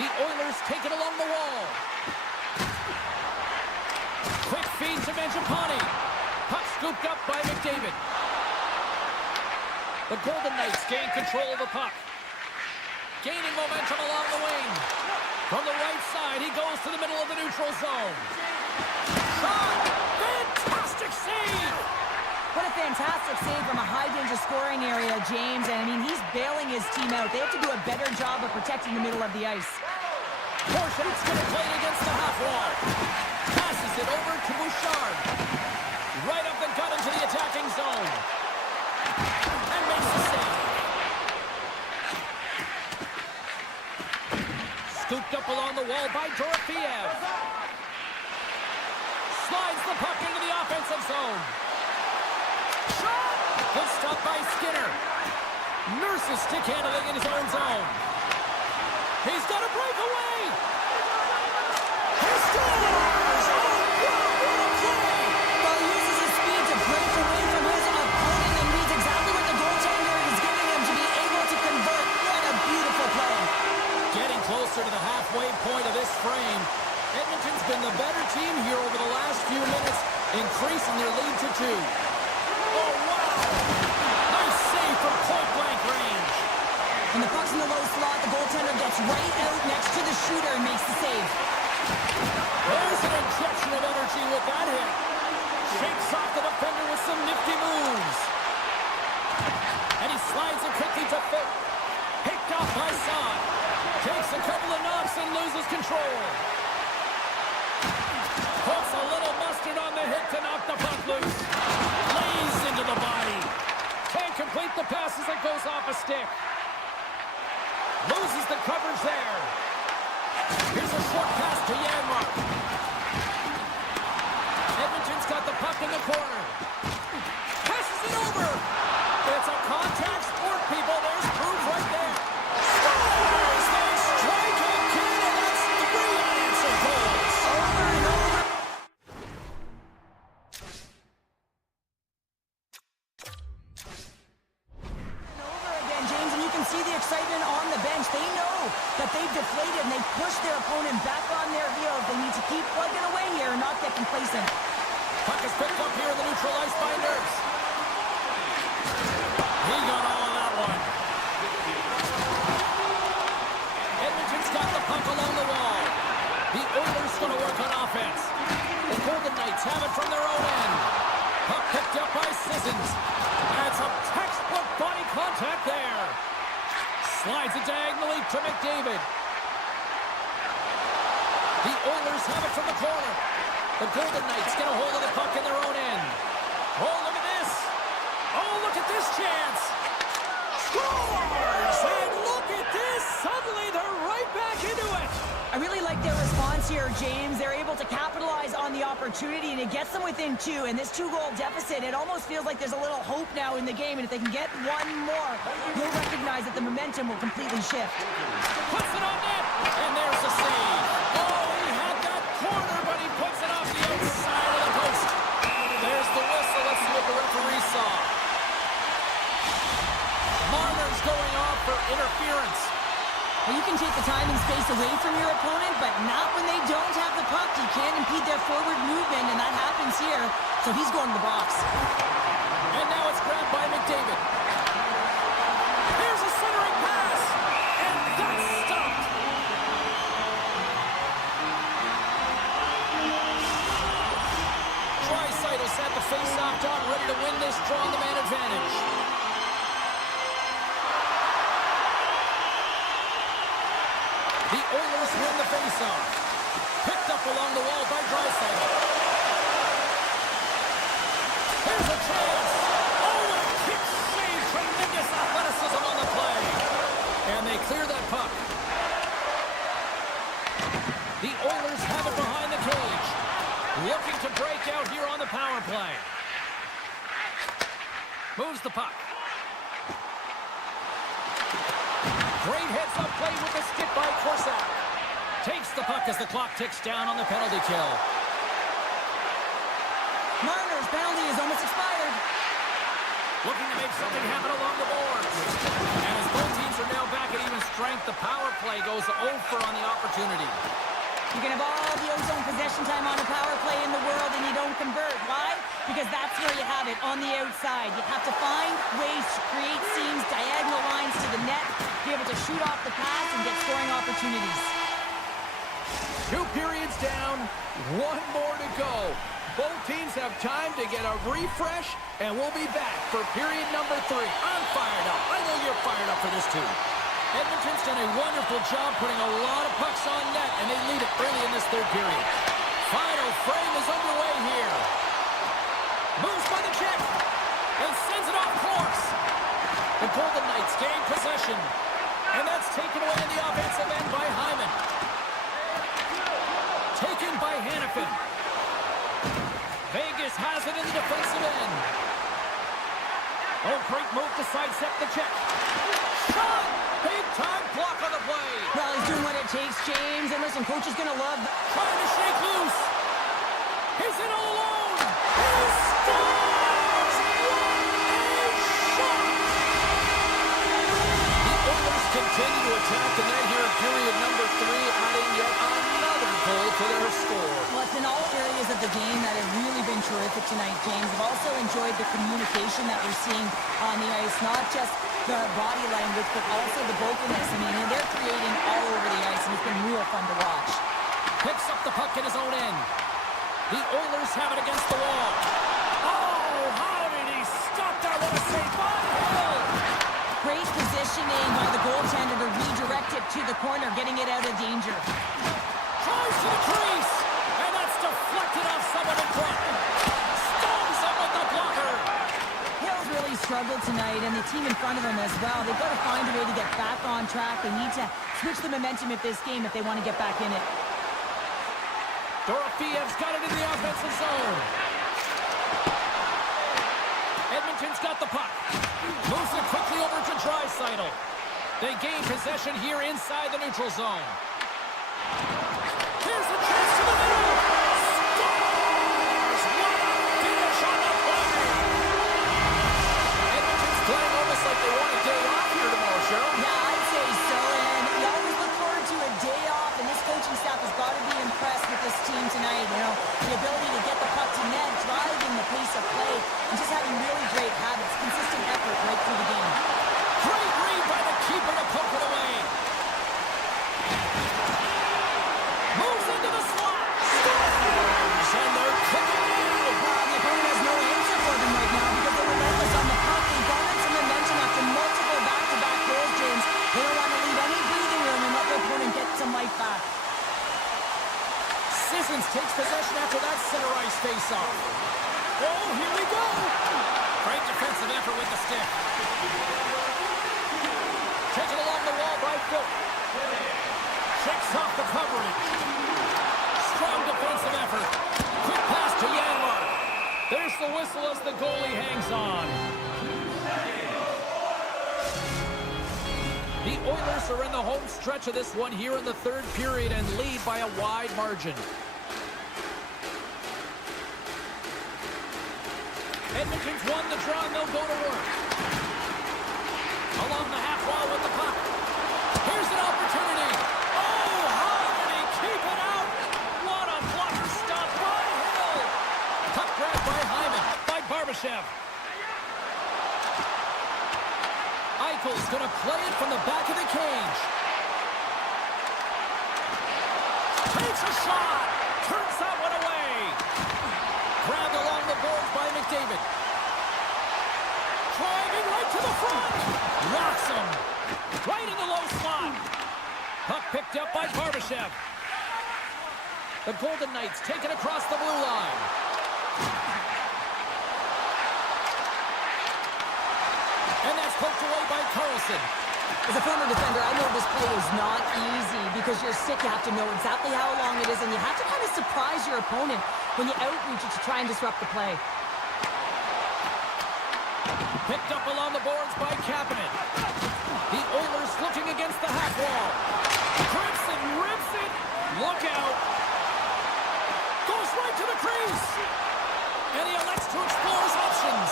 The Oilers take it along the wall. Quick feed to Mangiapane. Puck scooped up by McDavid. The Golden Knights gain control of the puck. Gaining momentum along the wing. From the right side, he goes to the middle of the neutral zone. Shot! Fantastic save! What a fantastic save from a high-danger scoring area, James. And, I mean, he's bailing his team out. They have to do a better job of protecting the middle of the ice. Portion's going to play it against the half wall. Passes it over to Bouchard. Right up the gut into the attacking zone. And makes the save. Scooped up along the wall by Dorofeev. Slides the puck into the offensive zone. Shot! Good stop by Skinner. Nurses stick handling in his own zone. He's got a breakaway! He scores! Oh, wow, what a play! Well, he uses his speed to break away from his opponent and reads exactly what the goaltender is giving him to be able to convert. What a beautiful play. Getting closer to the halfway point of this frame. Edmonton's been the better team here over the last few minutes, increasing their lead to 2. Oh, wow! Nice save from point-blank range. When the puck's in the low slot, the goaltender gets right out next to the shooter and makes the save. There's an injection of energy with that hit. Shakes off the defender with some nifty moves. And he slides it quickly to Fit. Picked off by Son. Takes a couple of knocks and loses control. Puts a little mustard on the hit to knock the puck loose. Lays into the body. Can't complete the pass as it goes off a stick. Loses the coverage there. Here's a short pass to Janmark. Edmonton's got the puck in the corner. Passes it over. It's a contact sport, people. There's proof right there. Scores! They strike again, and that's 3 unanswered goals. Over and over. Again, James, and you can see the excitement on the bench. They know that they've deflated and they push their opponent back on their heels. They need to keep plugging away here and not get complacent. Puck is picked up here in the neutral ice by Nurse. He got all of that one. Edmonton's got the puck along the wall. The Oilers going to work on offense. The Golden Knights have it from their own end. Puck picked up by Sissons. And some textbook body contact there. Slides it diagonally to McDavid. The Oilers have it from the corner. The Golden Knights get a hold of the puck in their own end. Oh, look at this. Oh, look at this chance. Scores! And look at this. Suddenly they're right back into it. I really like their response here, James. They're able to capitalize on the opportunity, and it gets them within 2. And this 2-goal deficit, it almost feels like there's a little hope now in the game. And if they can get one more, you'll recognize that the momentum will completely shift. Puts it on net, and there's the save. Oh, he had that corner, but he puts it off the outside of the post. There's the whistle. Let's see what the referee saw. interference. Well, you can take the time and space away from your opponent, but not when they don't have the puck. You can't impede their forward movement, and that happens here. So he's going to the box. And now it's grabbed by McDavid. Here's a centering pass, and that's stopped. Draisaitl set the face-off dot, ready to win this draw on the man advantage. The Oilers win the face-off. Picked up along the wall by Draisaitl. Here's a chance. Oh, a kick save. Tremendous athleticism on the play. And they clear that puck. The Oilers have it behind the cage. Looking to break out here on the power play. Moves the puck. Great heads-up play with the stick by Corsac. Takes the puck as the clock ticks down on the penalty kill. Marner's penalty is almost expired. Looking to make something happen along the boards. And as both teams are now back at even strength, the power play goes over on the opportunity. You can have all the ozone possession time on a power play in the world and you don't convert. Why? Because that's where you have it, on the outside. You have to find ways to create seams, diagonal lines to the net, be able to shoot off the pass and get scoring opportunities. 2 periods down, 1 more to go. Both teams have time to get a refresh, and we'll be back for period number 3. I'm fired up. I know you're fired up for this too. Edmonton's done a wonderful job putting a lot of pucks on net, and they lead it early in this 3rd period. Final frame is underway here. Moves by the check, and sends it off course. The Golden Knights gain possession, and that's taken away in the offensive end by Hyman. Taken by Hannafin. Vegas has it in the defensive end. Oh, great move to sidestep the check. Shot! Big time block on the play. Well, he's doing what it takes, James. And listen, coach is going to love... Trying to shake loose. He's in all alone. He scores! What a shot! The Oilers continue to attack the net here in period number 3, adding yet another goal to their score. Well, it's in all areas of the game that have really been terrific tonight, James. I've also enjoyed the communication that we're seeing on the ice, not just the body language, but also the vocalness. I mean, they're creating all over the ice, and it's been real fun to watch. Picks up the puck in his own end. The Oilers have it against the wall. Oh, how did he stop that? What a save by Hill! Great positioning by the goaltender to redirect it to the corner, getting it out of danger. Tries to the crease, and that's deflected off someone in front. Stones him with the blocker. Hill's really struggled tonight, and the team in front of him as well. They've got to find a way to get back on track. They need to switch the momentum of this game if they want to get back in it. Dorofiev's got it in the offensive zone. Edmonton's got the puck. Moves it quickly over to Draisaitl. They gain possession here inside the neutral zone. Here's a chance to the middle. Scores! What a finish on the play! Edmonton's playing almost like they want a day off here tomorrow, Cheryl. Yeah, I'd say so, and we always look forward to a day off, and this coaching staff has got to be impressed with this team tonight. You know, the ability to get the puck to net, driving the pace of play, and just having really great habits, consistent effort right through the game. Great read by the keeper to poke it away. Moves into the slot. Scores! And they're cooking it out. The opponent has no answer for them right now because they're relentless on the puck. They've garnered some momentum after multiple back-to-back goals, James. They don't want to leave any breathing room and let their opponent get some life back. Sissons takes possession after that center ice face-off. Oh, here we go. Great defensive effort with the stick. Taken along the wall by Phil. Shakes off the coverage. Strong defensive effort. Quick pass to Janmark. There's the whistle as the goalie hangs on. The Oilers are in the home stretch of this one here in the 3rd period and lead by a wide margin. Edmonton's won the draw and they'll go to work. Along the half wall with the puck. Barbashev. Eichel's going to play it from the back of the cage. Takes a shot. Turns that one away. Grabbed along the boards by McDavid. Driving right to the front. Rocks him. Right in the low slot. Puck picked up by Barbashev. The Golden Knights take it across the blue line. And that's poked away by Carlson. As a former defender, I know this play is not easy because you're sick. You have to know exactly how long it is, and you have to kind of surprise your opponent when you outreach it to try and disrupt the play. Picked up along the boards by Kapanen. The Oilers looking against the half wall. Crimson rips it. Look out. Goes right to the crease. And he elects to explore his options.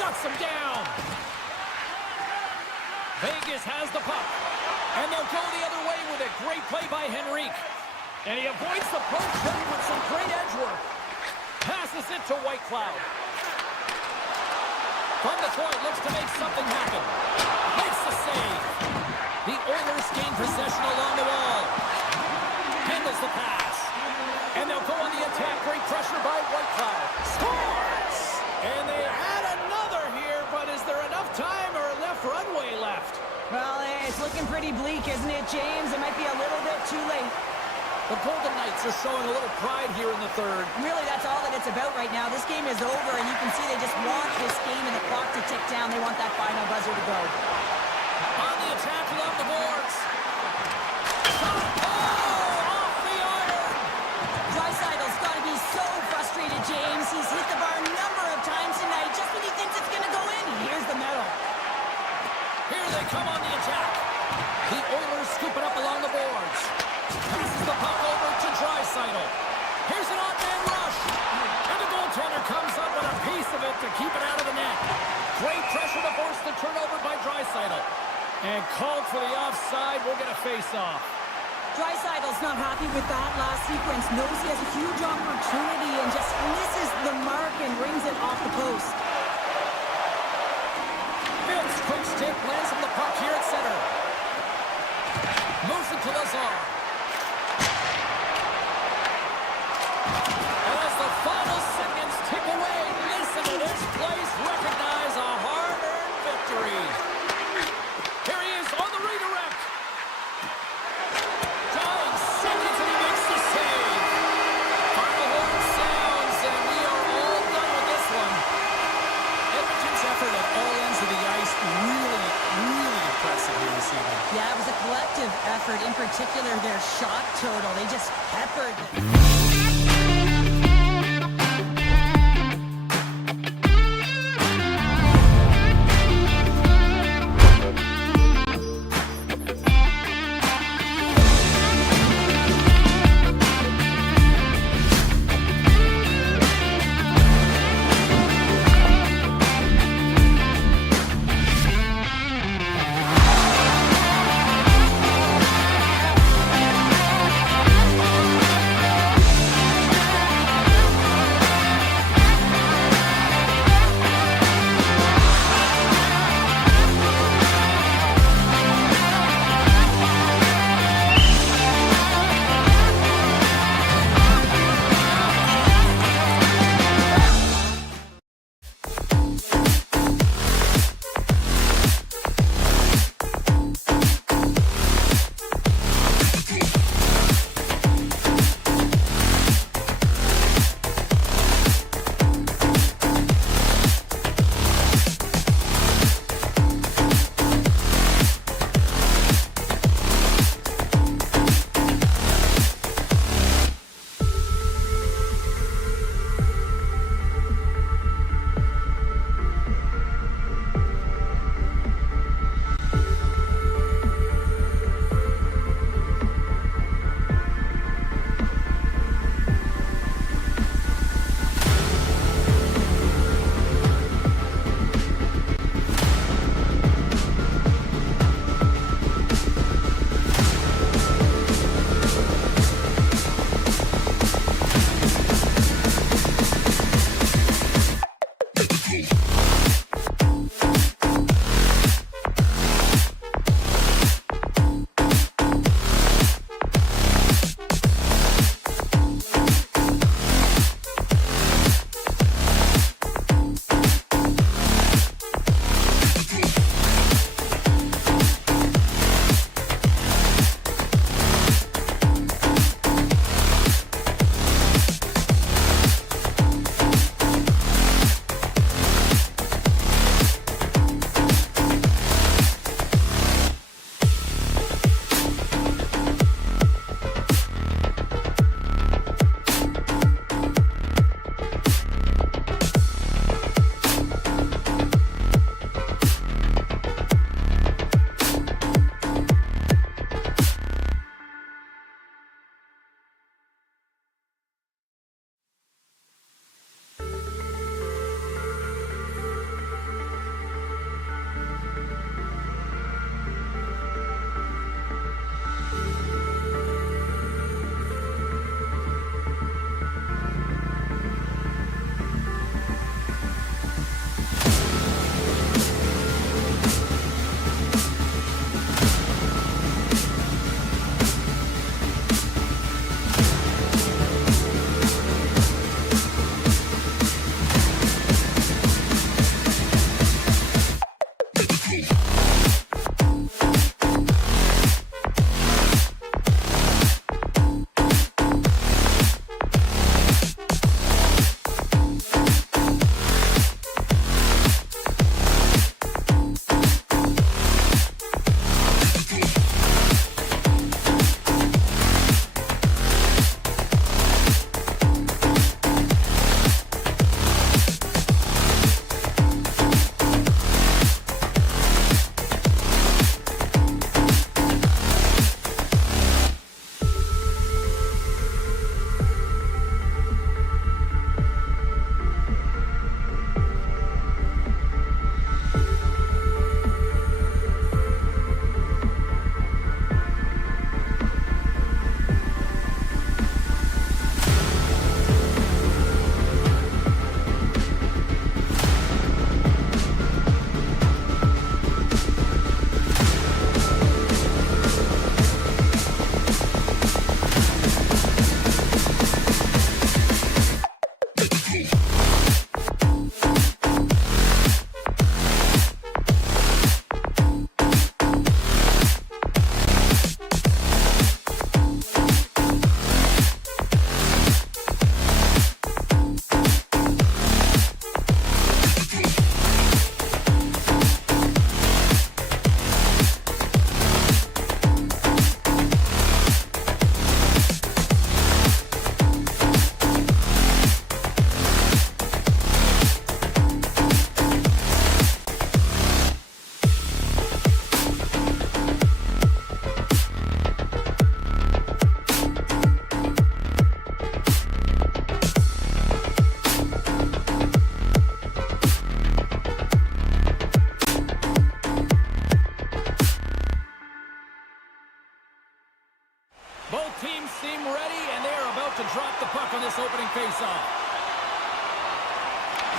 Shuts him down. Vegas has the puck. And they'll go the other way with it. Great play by Henrique. And he avoids the poke check with some great edge work. Passes it to Whitecloud. From the point, looks to make something happen. Makes the save. The Oilers gain possession along the wall. Handles the pass. And they'll go on the attack. Great pressure by Whitecloud. Scores! And they add another here, but is there enough time or enough runway left? Well, it's looking pretty bleak, isn't it, James? It might be a little bit too late. The Golden Knights are showing a little pride here in the third. Really, that's all that it's about right now. This game is over, and you can see they just want this game and the clock to tick down. They want that final buzzer to go. On the attack along the boards. Shot! Oh! Off the iron! Draisaitl's got to be so frustrated, James. He's hit the bar a number of times tonight. Just when he thinks it's going to go in, here's the medal. Here they come on the attack. The Oilers scoop it up along the boards. Passes the puck over to Draisaitl. Here's an odd-man rush. And the goaltender comes up with a piece of it to keep it out of the net. Great pressure to force the turnover by Draisaitl. And called for the offside. We'll get a face-off. Draisaitl's not happy with that last sequence. Knows he has a huge opportunity and just misses the mark and rings it off the post. Vince, quick stick, lands on the puck here at center. Moves it to Lazar. As the final seconds tick away, listen to this place recognize a hard-earned victory. Here he is on the redirect. Dying seconds and he makes the save. Final horn sounds and we are all done with this one. Edmonton's effort at all ends of the ice really impressive here this evening. Yeah, it was a collective effort, in particular their shot total. They just peppered them.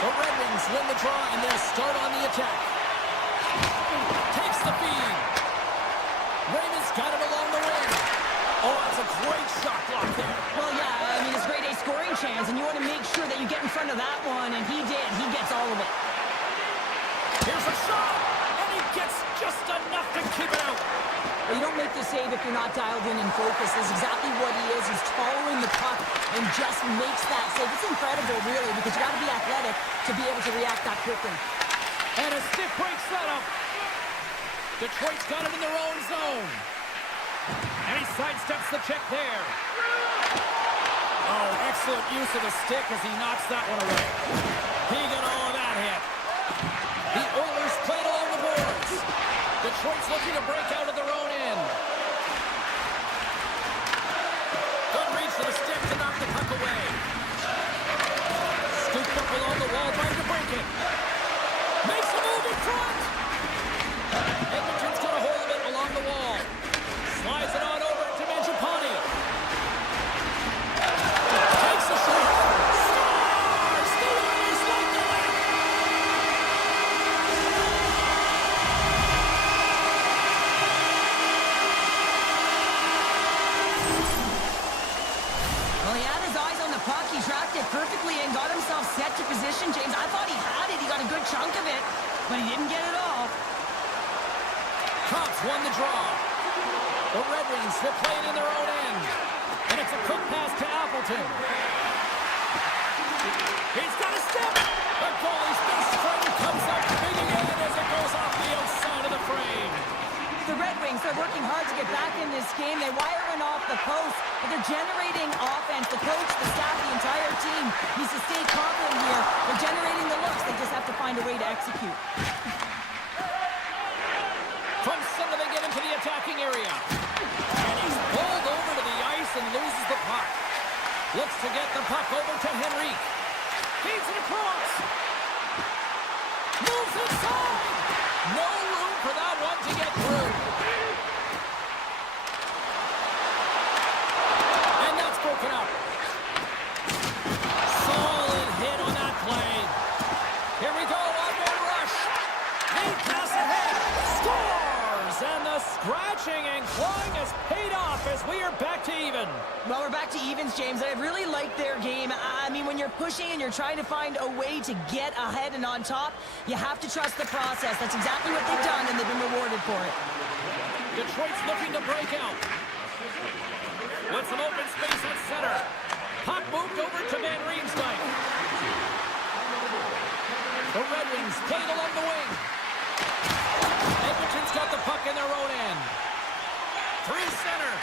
The Red Wings win the draw, and they'll start on the attack. Takes the feed. Raymond's got it along the wing. Oh, that's a great shot block there. Well, yeah, I mean, it's a grade A scoring chance, and you want to make sure that you get in front of that one, and he did. He gets all of it. Here's a shot, and he gets just enough to keep it out. Well, you don't make the save if you're not dialed in and focused. That's exactly what he is. He's following the puck and just makes that save. It's incredible, really, because you got to be athletic to be able to react that quickly. And a stiff break setup. Detroit's got it in their own zone. And he sidesteps the check there. Oh, excellent use of the stick as he knocks that one away. He got all of that hit. The Oilers played along the boards. Detroit's looking to break out of their own end. Good reach to the stick to knock the puck away. Scooped up along the wall, trying to break it. Makes a move in front. Edmonton's got a hold of it along the wall. Slides it on over to Mangiapane. Takes a shot. Scores! The Oilers like the win. Well, he had his eyes on the puck. He tracked it perfectly and got himself set to position, James. I thought he had it. He got a good chunk of it, but he didn't get it all. Cops won the draw. The Red Wings will play it in their own end. And it's a quick pass to Appleton. He's got a step. The goalie's best friend comes up big again as it goes off the outside of the frame. The Red Wings, they're working hard to get back in this game. They wire it off the post, but they're generating offense. The coach, the staff, the entire team needs to stay confident here. They're generating the looks. They just have to find a way to execute. From center, they get into the attacking area. And he's pulled over to the ice and loses the puck. Looks to get the puck over to Henrique. Feeds it across. Moves inside. No room for that one to get through. And that's broken up. Solid hit on that play. Here we go, one-man rush. Lead pass ahead. Scores! And the scratching and clawing has paid off as we are back to even. Well, we're back to evens, James. I really like their game. I mean, when you're pushing and you're trying to find a way to get ahead and on top, you have to trust the process. That's exactly what they've done, and they've been rewarded for it. Detroit's looking to break out. With some open space at center. Puck moved over to Van Riemsdyk. The Red Wings played along the wing. Edmonton's got the puck in their own end. Through center.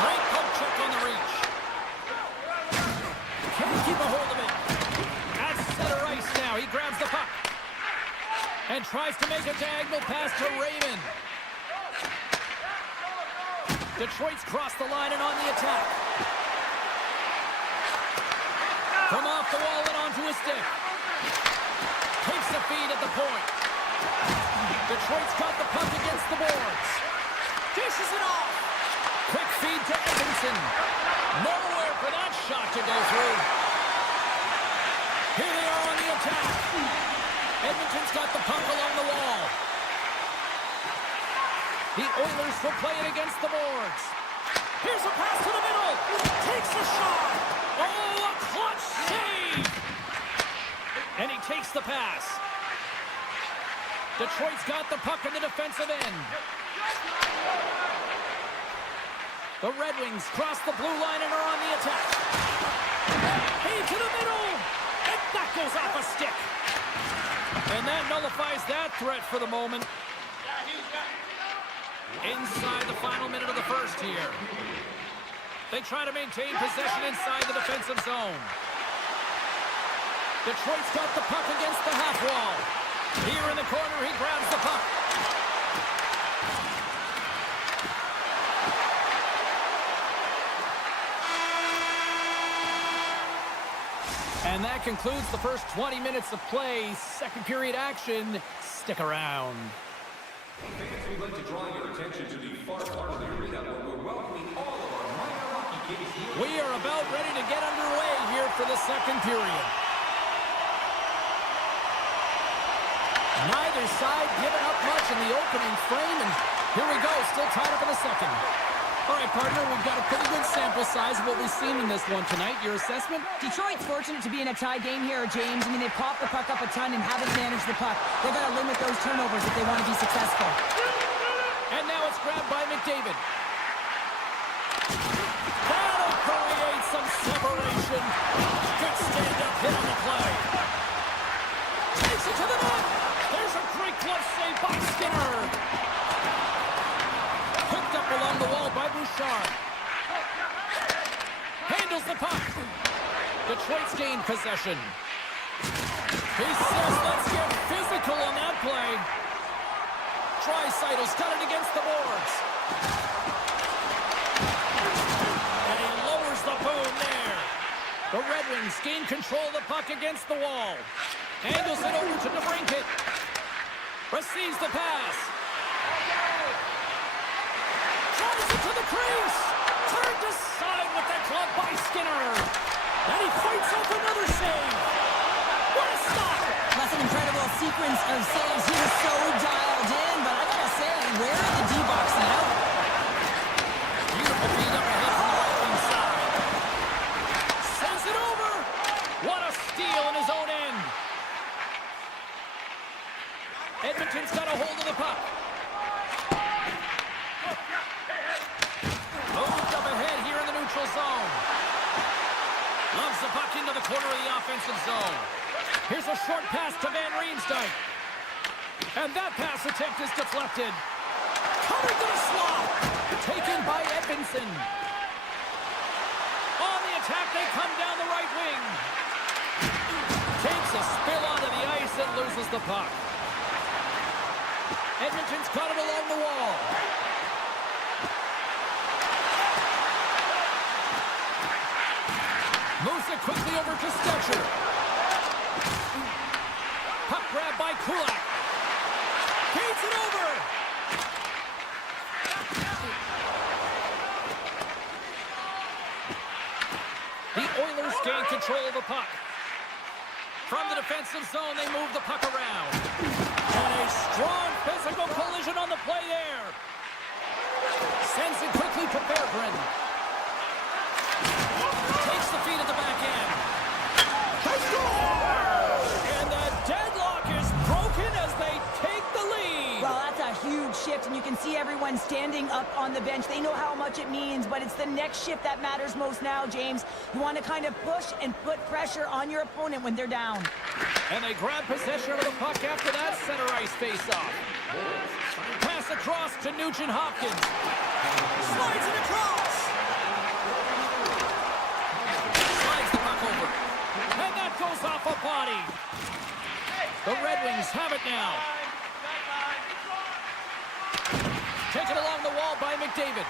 Great poke check on the reach. Can't keep a hold of it. At center ice now. He grabs the puck. And tries to make a diagonal pass to Raymond. Detroit's crossed the line and on the attack. From off the wall and onto his stick. Takes the feed at the point. Detroit's got the puck against the boards. Dishes it off. Quick feed to Edmonton. Nowhere for that shot to go through. Here they are on the attack. Edmonton's got the puck along the wall. The Oilers will play it against the boards. Here's a pass to the middle. Takes a shot. Oh, a clutch save. And he takes the pass. Detroit's got the puck in the defensive end. The Red Wings cross the blue line and are on the attack. Hey, to the middle. And that goes off a stick. And that nullifies that threat for the moment. Inside the final minute of the first here. They try to maintain possession inside the defensive zone. Detroit's got the puck against the half wall. Here in the corner, he grabs the puck. And that concludes the first 20 minutes of play. Second period action. Stick around. Fans, we'd like to draw your attention to the far part of the arena where we're welcoming all of our minor hockey We are about ready to get underway here for the second period. Neither side giving up much in the opening frame, and here we go, still tied up in the second. All right, partner, we've got a pretty good sample size of what we've seen in this one tonight. Your assessment? Detroit's fortunate to be in a tie game here, James. I mean, they've popped the puck up a ton and haven't managed the puck. They've got to limit those turnovers if they want to be successful. And now it's grabbed by McDavid. That'll create some separation. Good stand-up hit on the play. Takes it to the net. There's a great glove save by Skinner. Picked up along the wall by Bouchard. Handles the puck. Detroit's gained possession. He says, let's get physical on that play. Draisaitl's got it against the boards. And he lowers the boom there. The Red Wings gain control of the puck against the wall. Angles it over to DeBrincat. Receives the pass. Tries it to the crease. Turned aside with the glove by Skinner. And he fights off another save. What a stop! That's an incredible sequence of saves. He was so dialed in, but I gotta say, where are the D-box now? Beautiful feed up ahead from the right wing side. Sends it over. What a steal in his own end. Edmonton's got a hold of the puck. Moved up ahead here in the neutral zone. Loves the puck into the corner of the offensive zone. Here's a short pass to Van Riemsdyk. And that pass attempt is deflected. Coming to the slot. Taken by Edmondson. On the attack, they come down the right wing. Takes a spill onto the ice and loses the puck. Edmonton's got it along the wall. Moves it quickly over to Stetcher. Puck grab by Kulak. Feeds it over. The Oilers gain control of the puck. From the defensive zone, they move the puck around. And a strong physical collision on the play there. Sends it quickly to Berggren. Takes the feed at the back end. They score! And the deadlock is broken as they take the lead. Well, that's a huge shift, and you can see everyone standing up on the bench. They know how much it means, but it's the next shift that matters most now, James. You want to kind of push and put pressure on your opponent when they're down. And they grab possession of the puck after that center ice face-off. Pass across to Nugent-Hopkins. Slides it across. Slides the puck over. And that goes off a body. The Red Wings have it now. Taken along the wall by McDavid.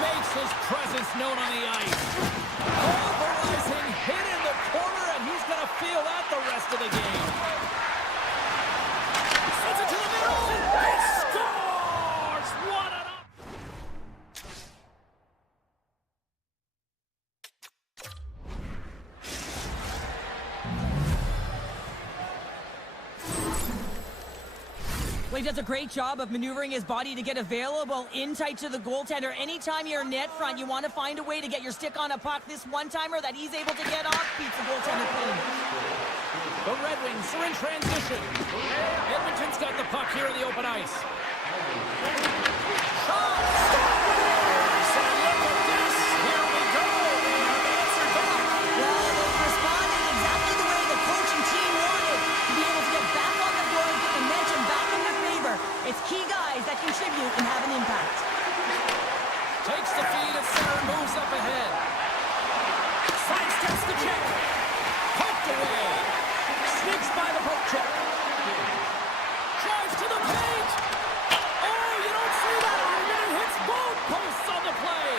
Makes his presence known on the ice. Pulverizing hit in the corner, and he's going to feel that the rest of the game. Sends it to the middle. He scores! What an up! Well, he does a great job of maneuvering his body to get available in tight to the goaltender. Anytime you're net front, you want to find a way to get your stick on a puck. This one-timer that he's able to get off beats the goaltender clean. The Red Wings are in transition. Edmonton's got the puck here in the open ice. Shot! Scores! And look at this! Here we go! They have answered back. Well, they've responded exactly the way the coach and team wanted. To be able to get back on the board, get the momentum back in their favor. It's key guys that contribute and have an impact. Takes the feed at center, moves up ahead. Sidesteps the check. Poked away. Sneaks by the poke check. Drives to the paint. Oh, you don't see that. And it hits both posts on the play.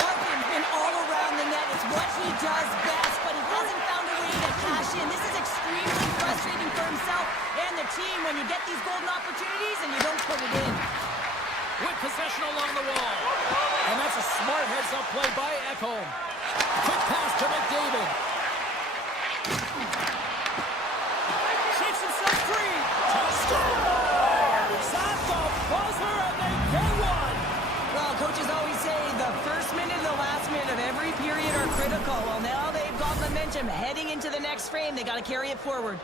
Larkin's been all around the net. It's what he does best, but he hasn't found a way to cash in. This is extremely frustrating for himself and the team when you get these golden opportunities and you don't put it in. with possession along the wall. And that's a smart heads-up play by Ekholm. Quick pass to McDavid. Shakes himself free. To score! At the buzzer, and they get one. Well, coaches always say the first minute and the last minute of every period are critical. Well, now they've got momentum heading into the next frame. They got to carry it forward.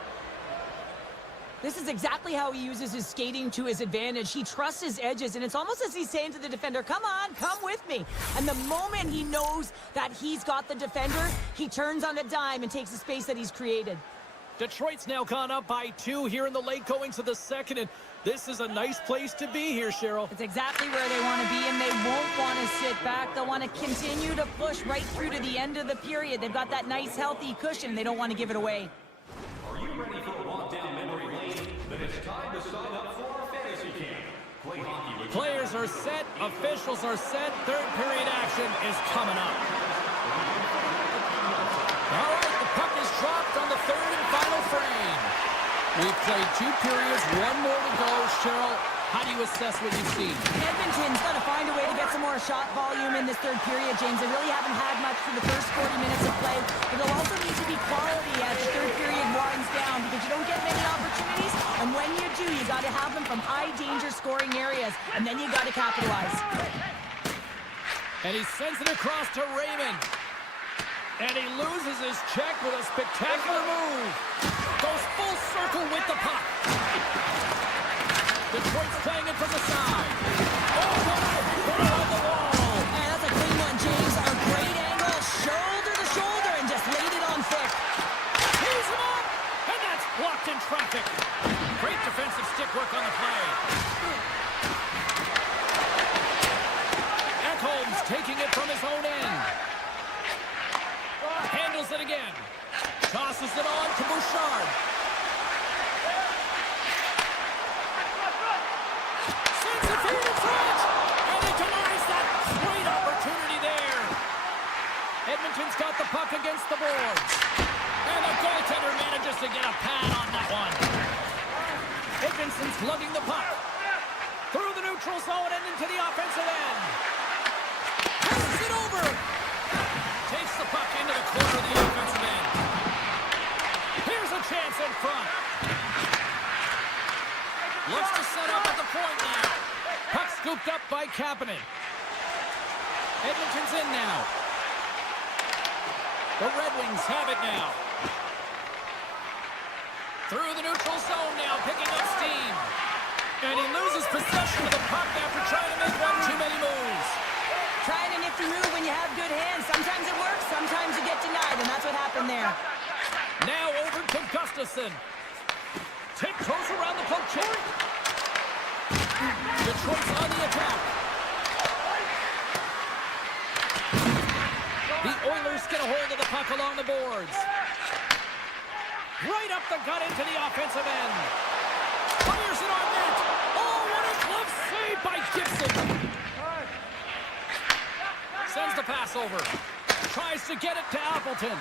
This is exactly how he uses his skating to his advantage. He trusts his edges, and it's almost as he's saying to the defender, come on, come with me. And the moment he knows that he's got the defender, he turns on a dime and takes the space that he's created. Detroit's now gone up by 2 here in the late going to the second, and this is a nice place to be here, Cheryl. It's exactly where they want to be, and they won't want to sit back. They'll want to continue to push right through to the end of the period. They've got that nice, healthy cushion. They don't want to give it away. Are you ready for a walk down memory lane? Then it's time to sign up for our fantasy camp. Play hockey with Players are set, officials are set, third period action is coming up. All right, the puck is dropped on the third and final frame. We've played 2 periods, 1 more to go. Cheryl, how do you assess what you've seen? Edmonton's got to find a way to get some more shot volume in this third period, James. They really haven't had much for the first 40 minutes of play, but it'll also need to be quality as the third period winds down because you don't get many opportunities, and when you do, you got to have them from high-danger scoring areas, and then you got to capitalize. And he sends it across to Raymond. And he loses his check with a spectacular move. Goes full circle with the puck. Detroit's playing it from the side. Oh, what on the wall. And that's a clean one, James. A great angle, shoulder to shoulder, and just laid it on thick. He's him up, and that's blocked in traffic. Great defensive stick work on the play. Ekholm's taking it from his own end. Handles it again. Tosses it on to Bouchard. Sends it through in front. And he denies that great opportunity there. Edmonton's got the puck against the boards. And the goaltender manages to get a pad on that one. Edmonton's lugging the puck. Through the neutral zone and into the offensive end. Passes it over. Takes the puck into the corner of the offensive end. Here's a chance in front. Looks to set up at the point now. Puck scooped up by Kapanen. Edmonton's in now. The Red Wings have it now. Through the neutral zone now, picking up steam. And he loses possession of the puck after trying to make one too many moves. Trying a nifty move when you have good hands. Sometimes it works, sometimes you get denied, and that's what happened there. Now over to Gustafsson. Tiptoes around the poke check. Detroit's on the attack. The Oilers get a hold of the puck along the boards. Right up the gut into the offensive end. Fires it on net. Oh, what a glove save by Gibson. Sends the pass over. Tries to get it to Appleton.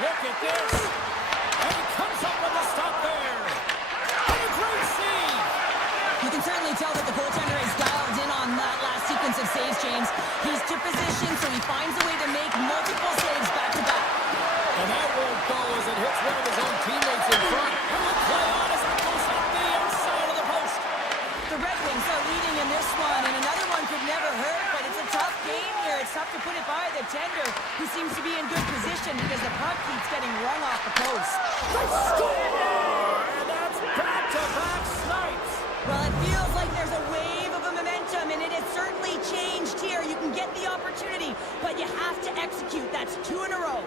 Look at this. And he comes up with a stop there. And a great save. You can certainly tell that the goaltender is dialed in on that last sequence of saves, James. He's to position, so he finds a way to make multiple saves back-to-back. And that won't go as it hits one of his own teammates in front. And the play on as it goes up the outside of the post. The Red Wings are leading in this one, and another one could never hurt, but it's a tough game here. It's tough to put it by the tender, who seems to be in good position because the puck keeps getting rung off the post. They score! And that's back-to-back snipes. Well, it feels like there's a wave of a momentum, and it has certainly changed here. You can get the opportunity, but you have to execute. That's 2 in a row.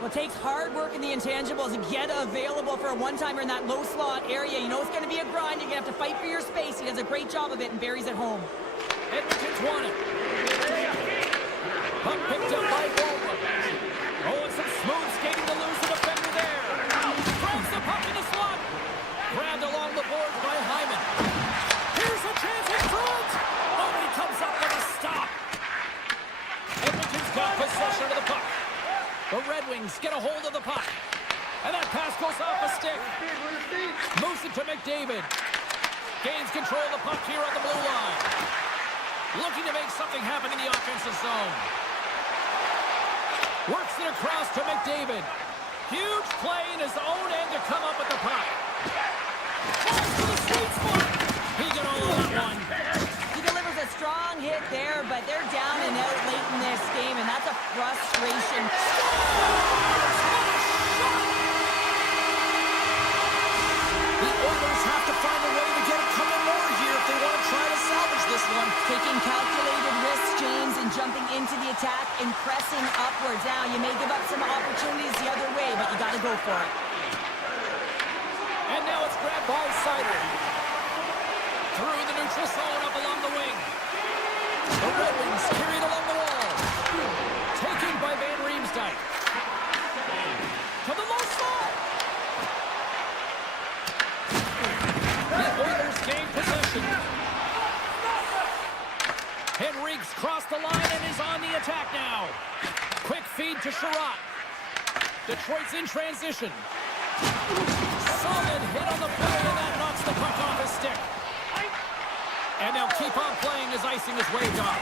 Well, it takes hard work in the intangibles to get available for a one-timer in that low slot area. You know it's going to be a grind. You're going to have to fight for your space. He does a great job of it and buries it home. Edmonton's won it. Puck picked up by Walton. Oh, and some smooth skating to lose the defender there. Grabs the puck in the slot. Grabbed along the boards by Hyman. Here's a chance in front. Oh, he comes up with a stop. Edmonton's got possession of the puck. The Red Wings get a hold of the puck. And that pass goes off a stick. Moves it to McDavid. Gains control of the puck here on the blue line. Looking to make something happen in the offensive zone. Works it across to McDavid. Huge play in his own end to come up with the puck. Falls to the sweet spot. He got all of that one. He delivers a strong hit there, but they're down and out late in this game, and that's a frustration. The Oilers have to find a way to get a couple more here if they want to try to salvage this one. Taking calculated risks, James, and jumping into the attack and pressing upwards. Now, you may give up some opportunities the other way, but you got to go for it. And now it's grabbed by Sider. Through the neutral zone up along the wing. The Red Wings carried along the wall. Taken by Van Riemsdyk. To the low slot. The Oilers gain possession. Henrique's crossed the line and is on the attack now. Quick feed to Sherratt. Detroit's in transition. Solid hit on the play, and that knocks the puck off his stick. And they'll keep on playing as icing is waved off.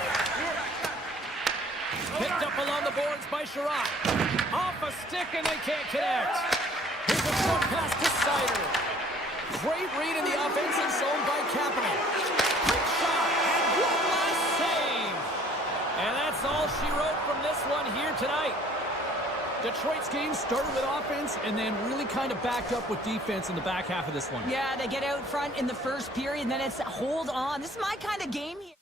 Picked up along the boards by Sherratt. Off a stick, and they can't connect. Here's a short pass to Sider. Great read in the offensive zone by Kapanen. Quick shot, and one last save. And that's all she wrote from this one here tonight. Detroit's game started with offense and then really kind of backed up with defense in the back half of this one. Yeah, they get out front in the first period, and then it's hold on. This is my kind of game here.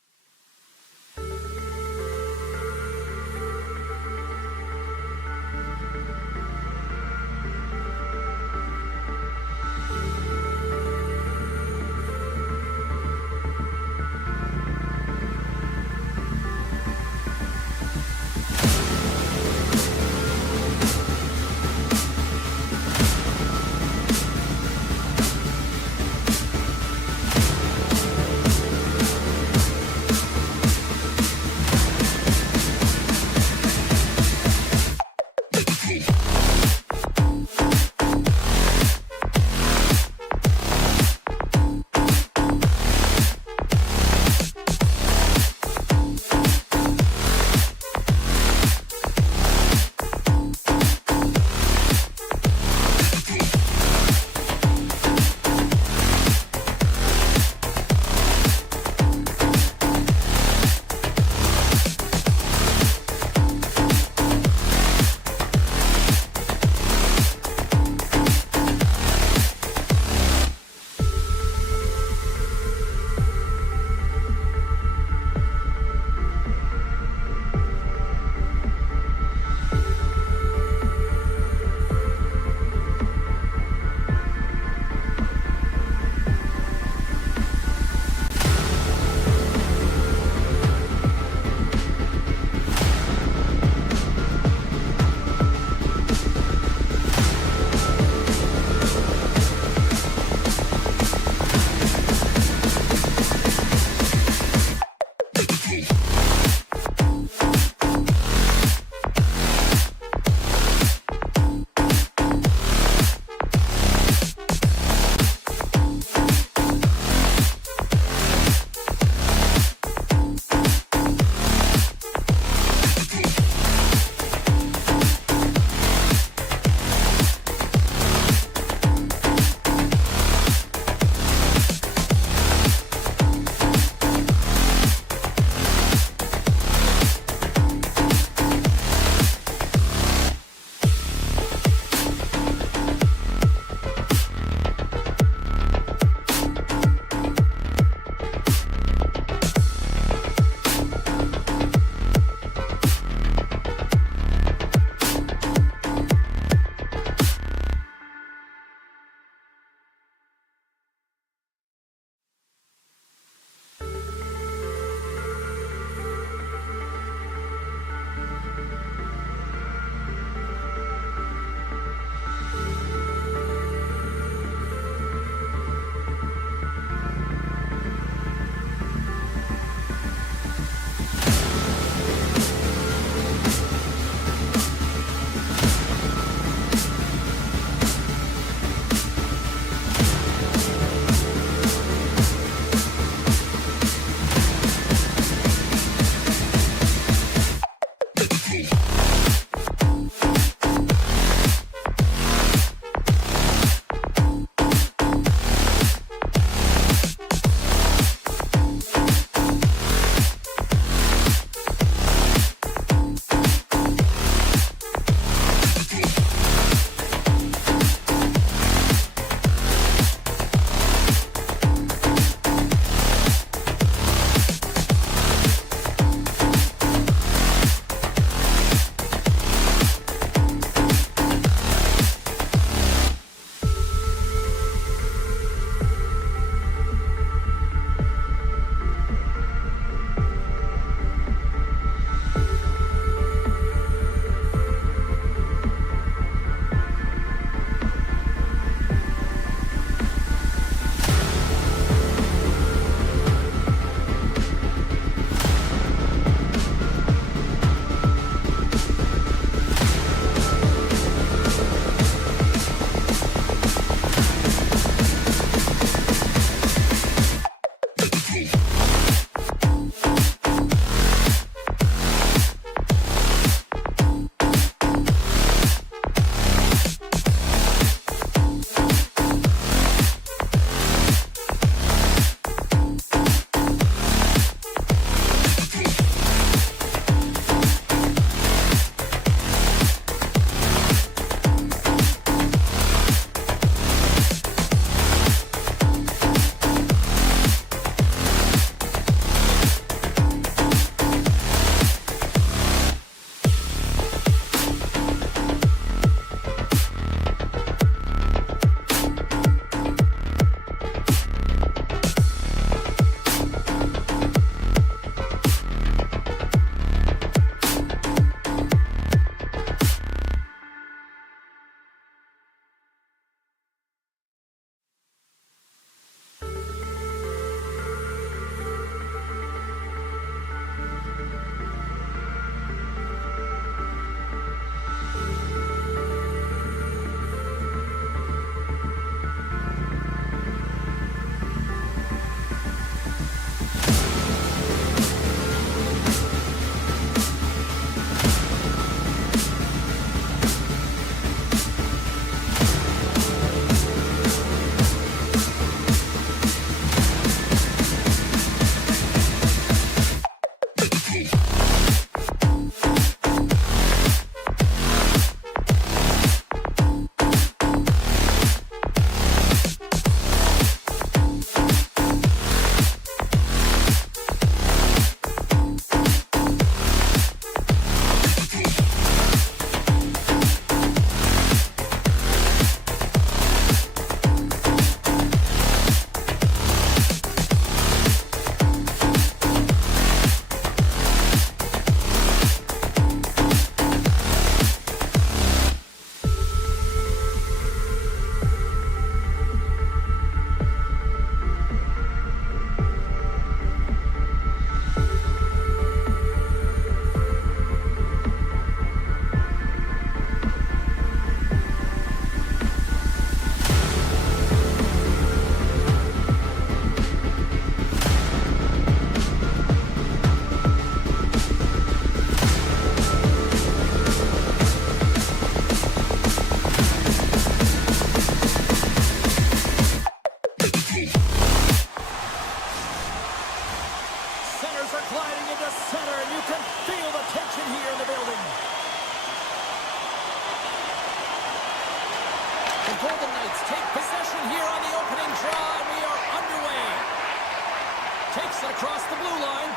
across the blue line.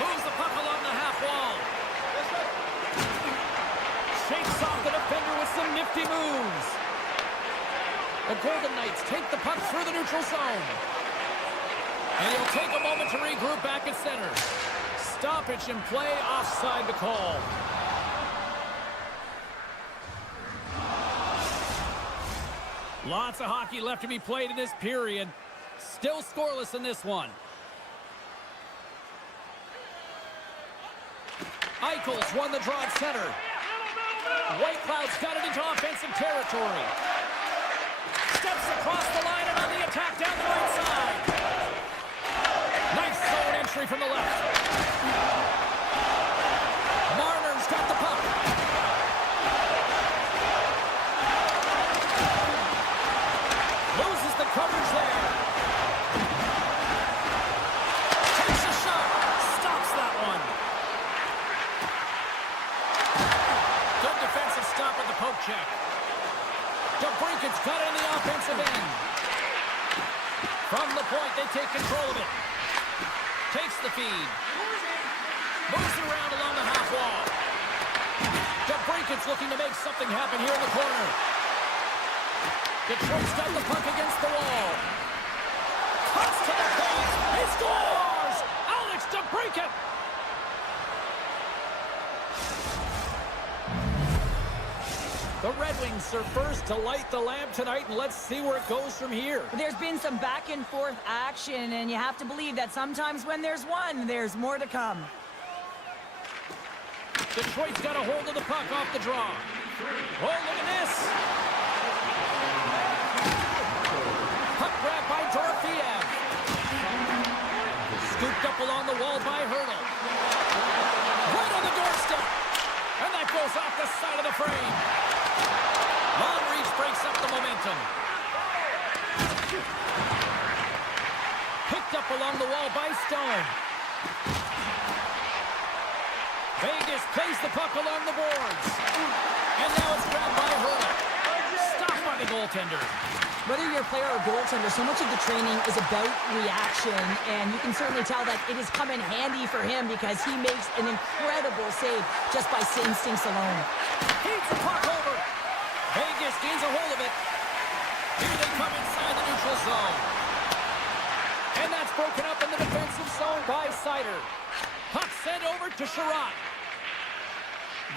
Moves the puck along the half wall. Shakes off the defender with some nifty moves. The Golden Knights take the puck through the neutral zone. And he'll take a moment to regroup back at center. Stoppage in play, offside the call. Lots of hockey left to be played in this period. Still scoreless in this one. Eichel's won the draw at center. White Cloud's got it into offensive territory. Steps across the line and on the attack down the right side. Nice zone entry from the left. check. DeBrincat's got it in the offensive end. From the point, they take control of it. Takes the feed. Moves it around along the half wall. DeBrincat's looking to make something happen here in the corner. Detroit's got the puck against the wall. Cuts to the paint. He scores! Alex DeBrincat! The Red Wings are first to light the lamp tonight, and let's see where it goes from here. There's been some back and forth action, and you have to believe that sometimes when there's one, there's more to come. Detroit's got a hold of the puck off the draw. Oh, look at this. Puck grab by Dorofeev. Scooped up along the wall by Hurdle. Right on the doorstep. And that goes off the side of the frame. Long reach breaks up the momentum. Picked up along the wall by Stone. Vegas plays the puck along the boards. And now it's grabbed by Hurdle. Stopped by the goaltender. Whether you're a player or goaltender, so much of the training is about reaction, and you can certainly tell that it has come in handy for him because he makes an incredible save just by instincts alone. Feeds the puck over. Vegas gains a hold of it. Here they come inside the neutral zone. And that's broken up in the defensive zone by Sider. Puck sent over to Sherratt.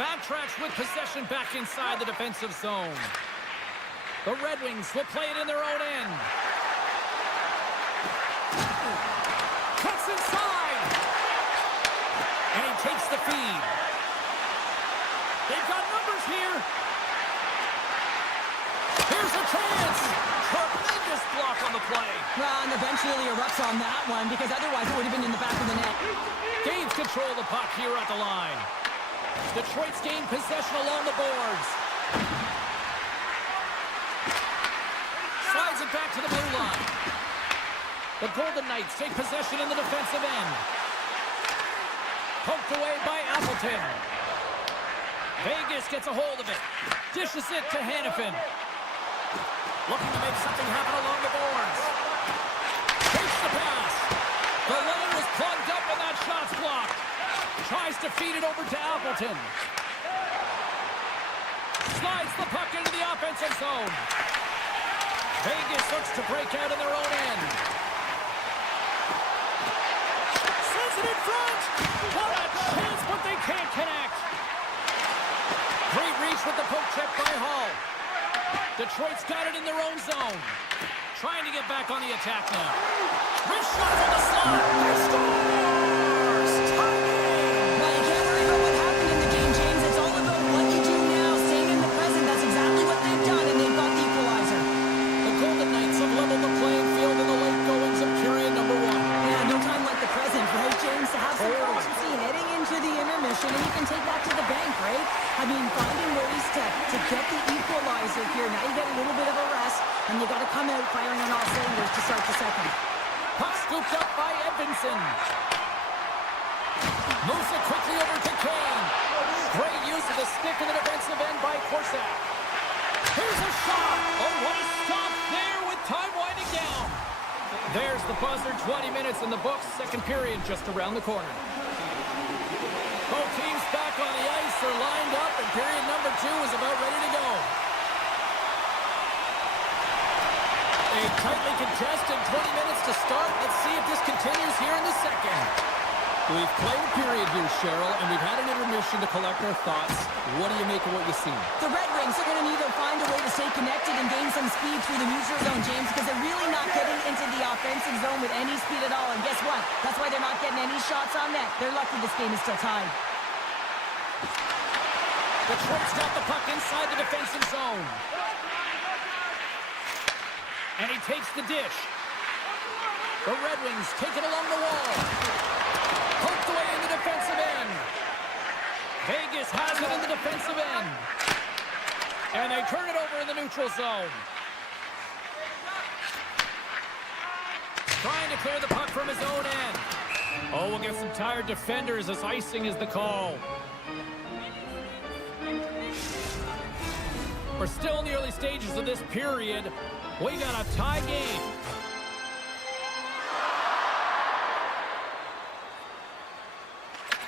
Backtracks with possession back inside the defensive zone. The Red Wings will play it in their own end. Cuts inside. And he takes the feed. They've got numbers here. Here's a chance. Tremendous block on the play. Well, and the bench really erupts on that one because otherwise it would have been in the back of the net. Gains control of the puck here at the line. Detroit's gained possession along the boards. Slides it back to the blue line. The Golden Knights take possession in the defensive end. Poked away by Appleton. Vegas gets a hold of it. Dishes it to Hannafin. Looking to make something happen along the boards. Takes the pass. The lane was plugged up and that shot's blocked. Tries to feed it over to Appleton. Slides the puck into the offensive zone. Vegas looks to break out in their own end. Sends it in front. What a chance, but they can't connect. Great reach with the poke check by Hall. Detroit's got it in their own zone. Trying to get back on the attack now. Wrist shot from the slot. He scores! Tie game! Well, you can't worry about what happened in the game, James. It's all about what you do now, staying in the present. That's exactly what they've done, and they've got the equalizer. The Golden Knights have leveled the playing field in the late goings of period number 1. Yeah, no time like the present, right, James? To have some urgency heading into the intermission, and you can take that to the bank, right? I mean, finding ways to get the equalizer here. Now you get a little bit of a rest, and you got to come out firing on all cylinders to start the second. Puck scooped up by Edmonton. Moves it quickly over to Kane. Great use of the stick in the defensive end by Korsak. Here's a shot. Oh, what a stop there with time winding down. There's the buzzer. 20 minutes in the books. Second period just around the corner. Both teams back on the ice. They're lined up, and period number 2 is about ready to go. A tightly contested 20 minutes to start. Let's see if this continues here in the second. We've played a period here, Cheryl, and we've had an intermission to collect our thoughts. What do you make of what you've seen? The Red Wings are going to need to find a way to stay connected and gain some speed through the neutral zone, James, because they're really not getting into the offensive zone with any speed at all. And guess what? That's why they're not getting any shots on net. They're lucky this game is still tied. Detroit's got the puck inside the defensive zone. And he takes the dish. The Red Wings take it along the wall. Poked away in the defensive end. Vegas has it in the defensive end. And they turn it over in the neutral zone. Trying to clear the puck from his own end. Oh, we'll get some tired defenders as icing is the call. We're still in the early stages of this period. We got a tie game.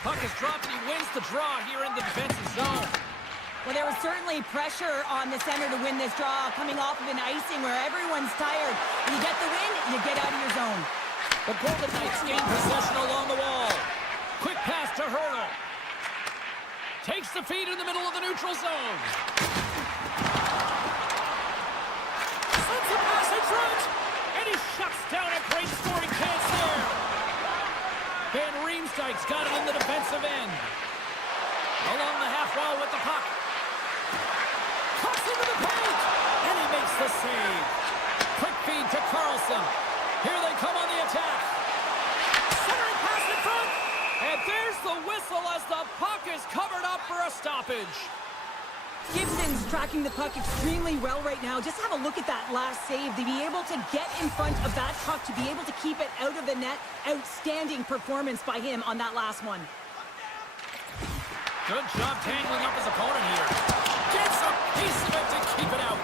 Puck is dropped and he wins the draw here in the defensive zone. Well, there was certainly pressure on the center to win this draw, coming off of an icing where everyone's tired. You get the win, you get out of your zone. The Golden Knights gain possession along the wall. Quick pass to Hurdle. Takes the feed in the middle of the neutral zone. Sends a pass in front. And he shuts down a great scoring chance there. Van Riemsdyk's got it in the defensive end. Along the half wall with the puck. Cuts into the paint. And he makes the save. Quick feed to Carlson. Here they come on the attack. Centering pass in front. And there's the whistle as the puck is covered up for a stoppage. Gibson's tracking the puck extremely well right now. Just have a look at that last save. To be able to get in front of that puck, to be able to keep it out of the net. Outstanding performance by him on that last one. Good job tangling up his opponent here. Gets a piece of it to keep it out.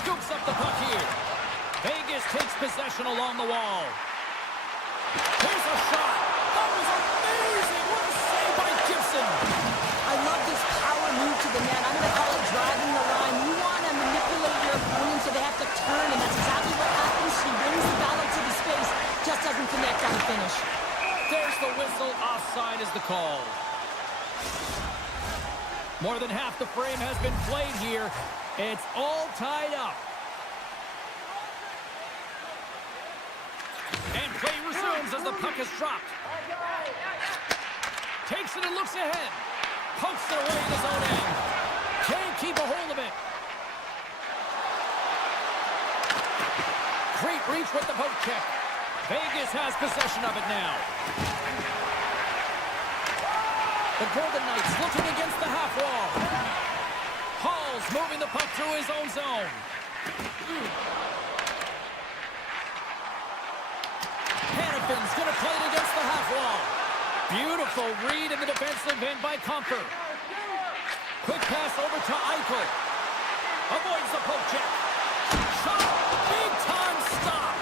Scoops up the puck here. Vegas takes possession along the wall. Here's a shot. That was amazing. What a save by Gibson. I love this power move to the net. I'm going to call it driving the line. You want to manipulate your opponent so they have to turn, and that's exactly what happens. She brings the ball to the space, just doesn't connect on the finish. There's the whistle. Offside is the call. More than half the frame has been played here. It's all tied up. And play resumes as the puck is dropped. Takes it and looks ahead. Pokes it away in his own end. Can't keep a hold of it. Great reach with the poke check. Vegas has possession of it now. The Golden Knights looking against the half wall. Hall's moving the puck through his own zone. Hannafin's going to play it against the half wall. Beautiful read in the defensive end by Comfort. Quick pass over to Eichel. Avoids the poke check. Shot. Big time stop.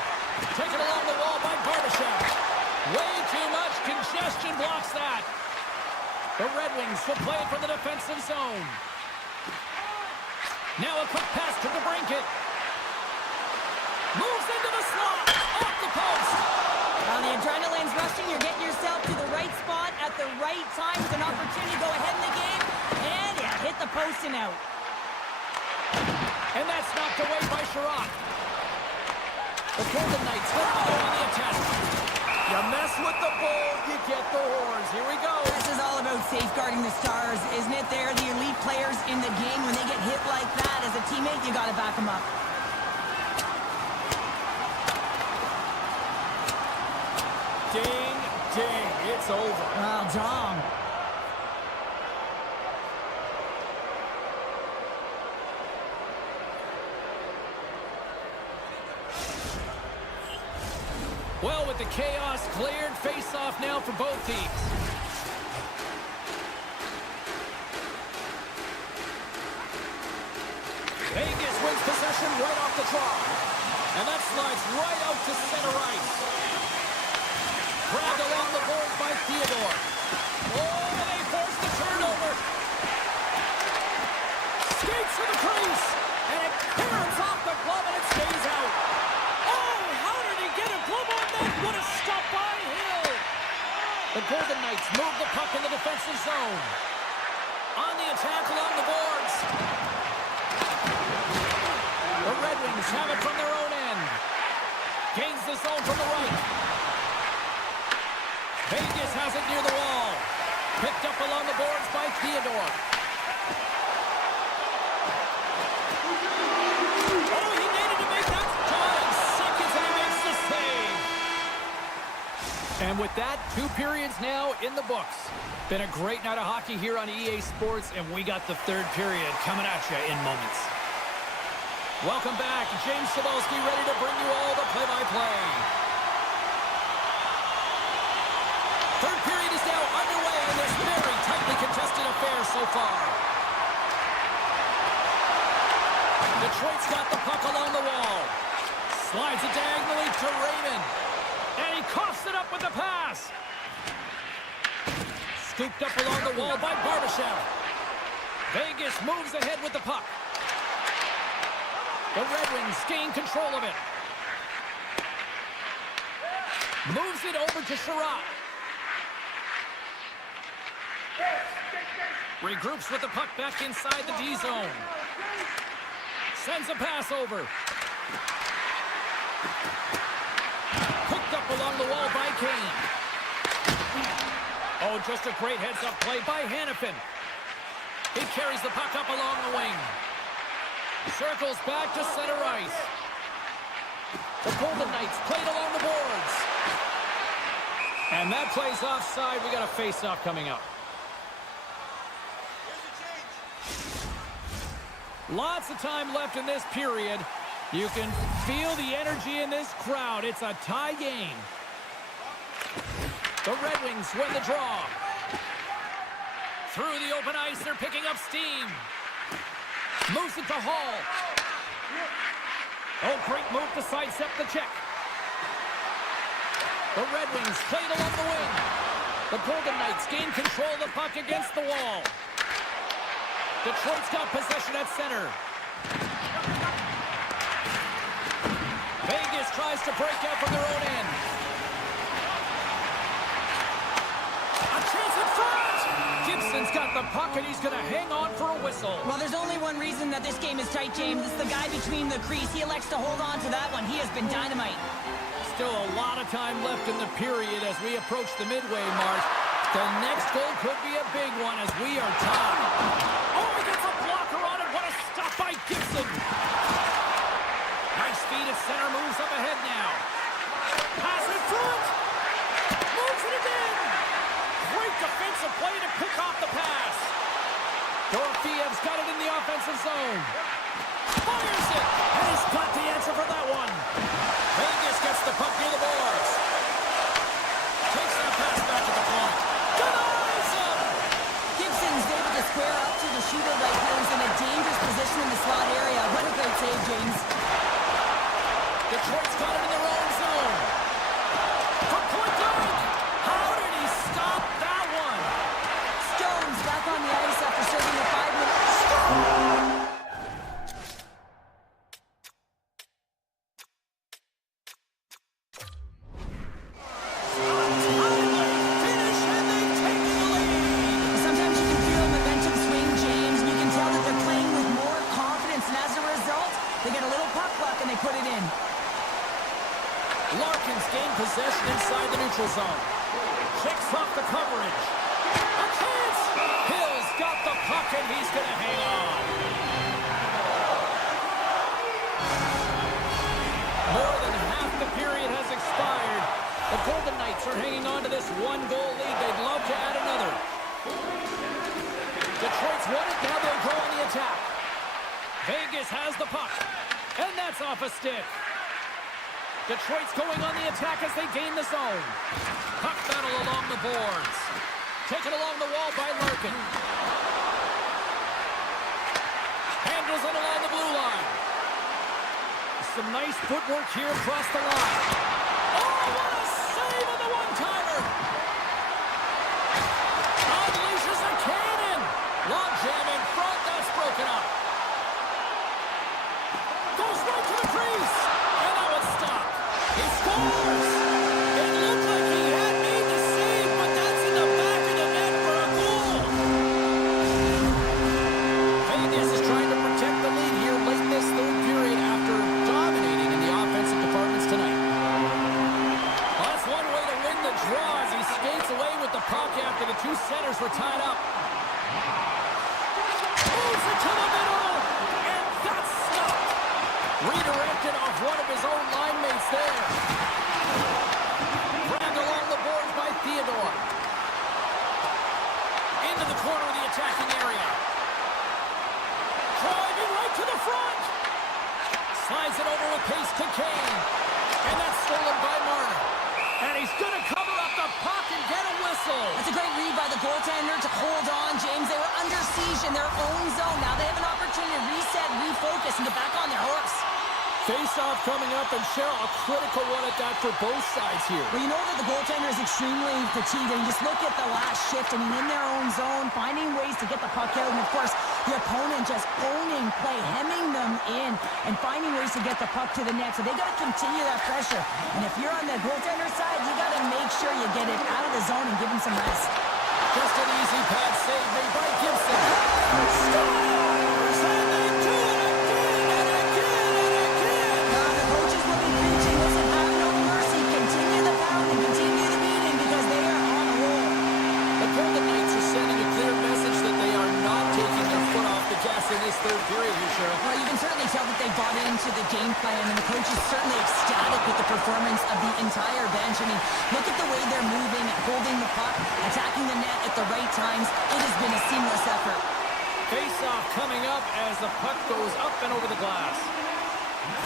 Taken along the wall by Barbashev. Way too much congestion blocks that. The Red Wings will play it from the defensive zone. Now a quick pass to DeBrincat. Moves into the slot. Off the post. Well, the adrenaline's rushing. You're getting yourself to the right spot at the right time with an opportunity to go ahead in the game. And yeah, hit the post and out. And that's knocked away by Sherratt. The Golden Knights will follow on the attack. You mess with the bull, you get the horns. Here we go. This is all about safeguarding the Stars, isn't it? They're the elite players in the game. When they get hit like that, as a teammate, you got to back them up. Ding, ding, it's over. Well, Dom. Well, with the chaos cleared, face-off now for both teams. Vegas wins possession right off the draw. And that slides right out to center ice. Grabbed along the boards by Theodore. Oh, they force the turnover. Skates to the crease. And it clears off the glove and it stays out. Oh, how did he get a glove on that? What a stop by Hill. The Golden Knights move the puck in the defensive zone. On the attack along the boards. The Red Wings have it from their own end. Gains the zone from the right. Vegas has it near the wall. Picked up along the boards by Theodore. Oh, he needed to make that time. Seconds and he makes the save. And with that, 2 periods now in the books. Been a great night of hockey here on EA Sports, and we got the 3rd period coming at you in moments. Welcome back. James Cebulski ready to bring you all the play-by-play. 3rd period is now underway in this very tightly contested affair so far. Detroit's got the puck along the wall. Slides it diagonally to Raymond. And he coughs it up with the pass. Scooped up along the wall by Barbashev. Vegas moves ahead with the puck. The Red Wings gain control of it. Moves it over to Sherratt. Regroups with the puck back inside the D zone. Sends a pass over. Picked up along the wall by Kane. Oh, just a great heads-up play by Hanifin. He carries the puck up along the wing. Circles back to center ice. The Golden Knights played along the boards. And that play's offside. We got a face-off coming up. Lots of time left in this period. You can feel the energy in this crowd. It's a tie game. The Red Wings win the draw. Through the open ice, they're picking up steam. Moves it to Hall. Oh, great move to sidestep the check. The Red Wings played along the wing. The Golden Knights gain control of the puck against the wall. Detroit's got possession at center. Vegas tries to break out from their own end. A chance in front! Gibson's got the puck and he's going to hang on for a whistle. Well, there's only one reason that this game is tight, James. It's the guy between the crease. He elects to hold on to that one. He has been dynamite. Still a lot of time left in the period as we approach the midway mark. The next goal could be a big one as we are tied. Oh, he gets a blocker on it. What a stop by Gibson. Nice feed at center, moves up ahead now. Pass in front. Moves it again. Great defensive play to pick off the pass. Dorofeyev's got it in the offensive zone. Fires it. And he's got the answer for that one. Vegas gets the puck near the boards. Takes that pass back to the point. Denies him! Gibson's able to square up to the shooter right here. He's in a dangerous position in the slot area. What a great save, James. Detroit's got it in their own zone. From point blank. How did he stop that one? Stone's back on the ice after serving a 5-minute. Sometimes you can feel a momentum swing, James, and you can tell that they're playing with more confidence, and as a result, they get a little puck luck and they put it in. Larkin's gained possession inside the neutral zone. Shakes off the coverage. A chance! Hill's got the puck and he's going to hang on. More than half the period has expired. The Golden Knights are hanging on to this one-goal lead. They'd love to add another. Detroit's won it. Now they'll go on the attack. Vegas has the puck. And that's off a stick. Detroit's going on the attack as they gain the zone. Puck battle along the boards. Taken along the wall by Larkin. Handles it along the blue line. Some nice footwork here across the line. Oh, what a save on the one-timer! Unleashes a cannon! Long jam in front, that's broken up. Goes right to the crease! And that was stopped. He scores! It looked like he had made the save, but that's in the back of the net for a goal. Vegas is trying to protect the lead here late in this third period after dominating in the offensive departments tonight. Well, that's one way to win the draw as he skates away with the puck after the two centers were tied up. Moves it to the middle, and that's stopped. Redirected off one of his own line mates there. Grabbed along the boards by Theodore. Into the corner of the attacking area. Driving right to the front. Slides it over with pace to Kane. And that's stolen by Marner. And he's going to cover up the puck and get a whistle. That's a great read by the goaltender to hold on, James. They were under siege in their own zone. Now they have an opportunity opportunity to reset, refocus, and get back on their horse. Face-off coming up, and Cheryl, a critical one at that for both sides here. Well, you know that the goaltender is extremely fatigued. I mean, just look at the last shift. I mean, in their own zone, finding ways to get the puck out. And, of course, the opponent just owning play, hemming them in, and finding ways to get the puck to the net. So they got to continue that pressure. And if you're on the goaltender side, you got to make sure you get it out of the zone and give him some rest. Just an easy pad save made by Gibson. Scores! And they do it again and again and again! The coaches will be preaching, listen, have no mercy. Continue the pound and continue the beating because they are on a roll. The Golden Knights are sending a clear message that they are not taking their foot off the gas in this third period here, Cheryl. Well, you can certainly tell that they bought into the game plan, and the coach is certainly ecstatic with the performance of the entire bench. I mean, look at the way they're moving, holding the puck, attacking the net at the right times. It has been a seamless effort. Face-off coming up as the puck goes up and over the glass.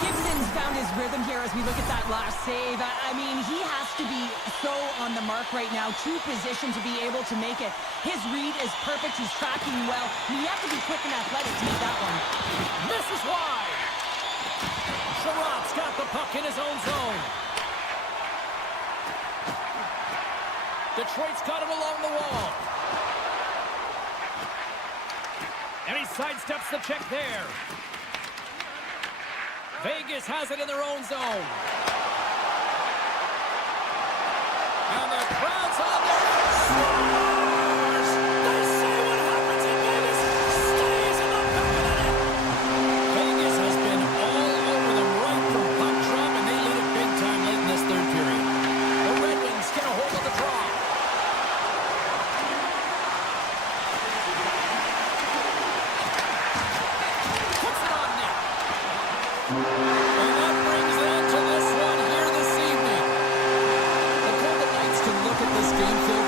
Gibson's found his rhythm here as we look at that last save. I mean, he has to be so on the mark right now, to position to be able to make it. His read is perfect. He's tracking well. I mean, you have to be quick and athletic to make that one. This is wide. Sherrod's got the puck in his own zone. Detroit's got it along the wall. And he sidesteps the check there. Vegas has it in their own zone. And the crowd's on their scores! They say what happens in Vegas stays in the back of the net. Vegas has been all over them right from puck drop, and they lead it big time late in this third period. The Red Wings get a hold of the draw. Puts it on net. And that brings an end to this one here this evening. The Golden Knights can look at this game film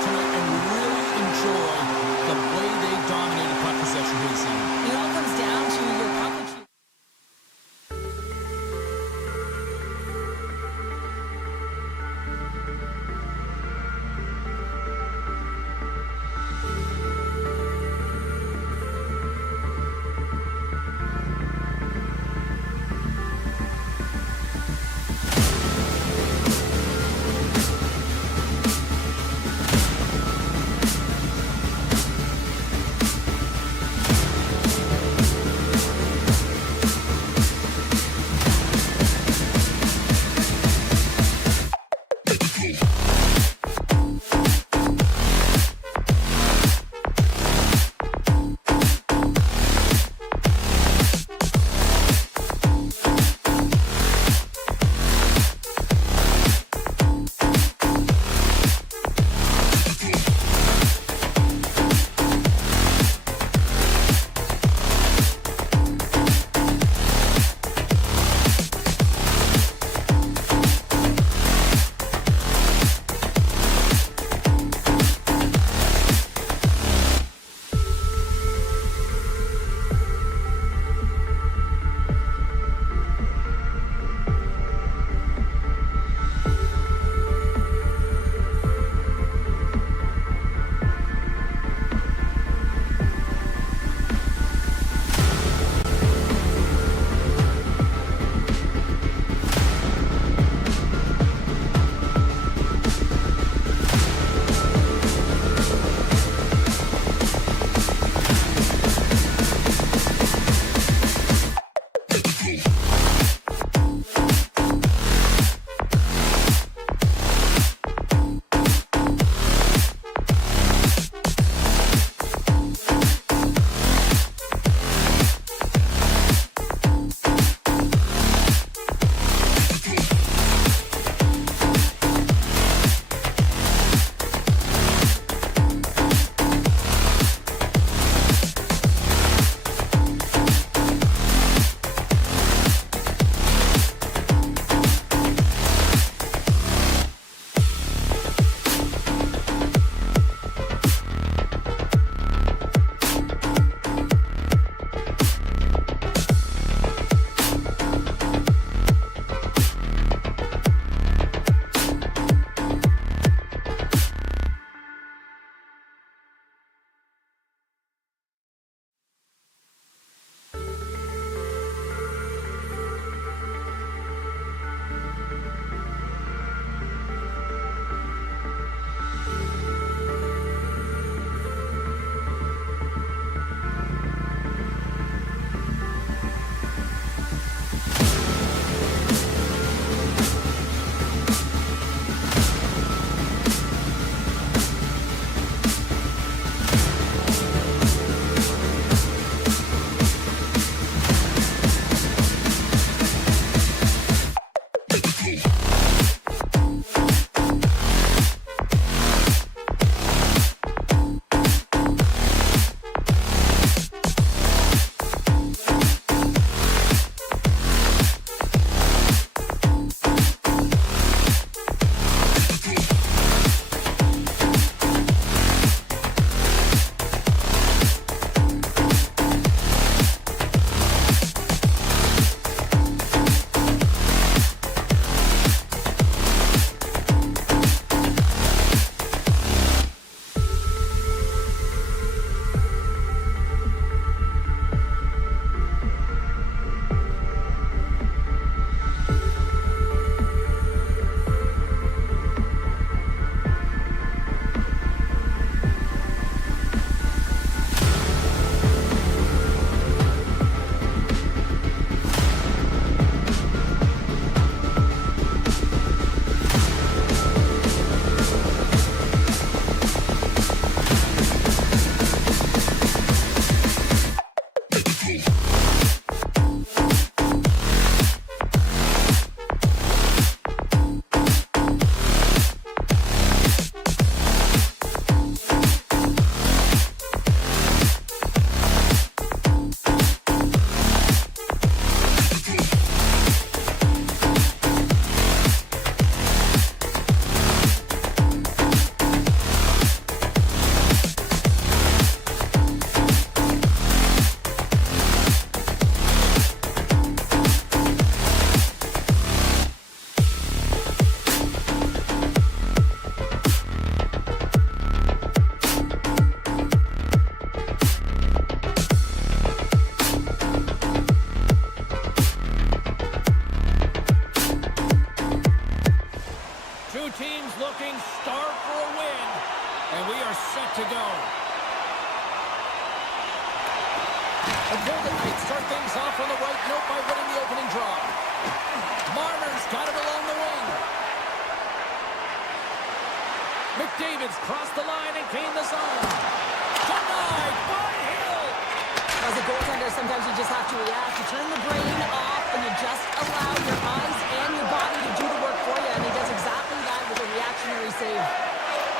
to go. The Golden Knights start things off on the right note by winning the opening draw. Marner's got it along the wing. McDavid's crossed the line and gained the zone. Denied by Hill. As a goaltender, sometimes you just have to react. You turn the brain off and you just allow your eyes and your body to do the work for you. And he does exactly that with a reactionary save.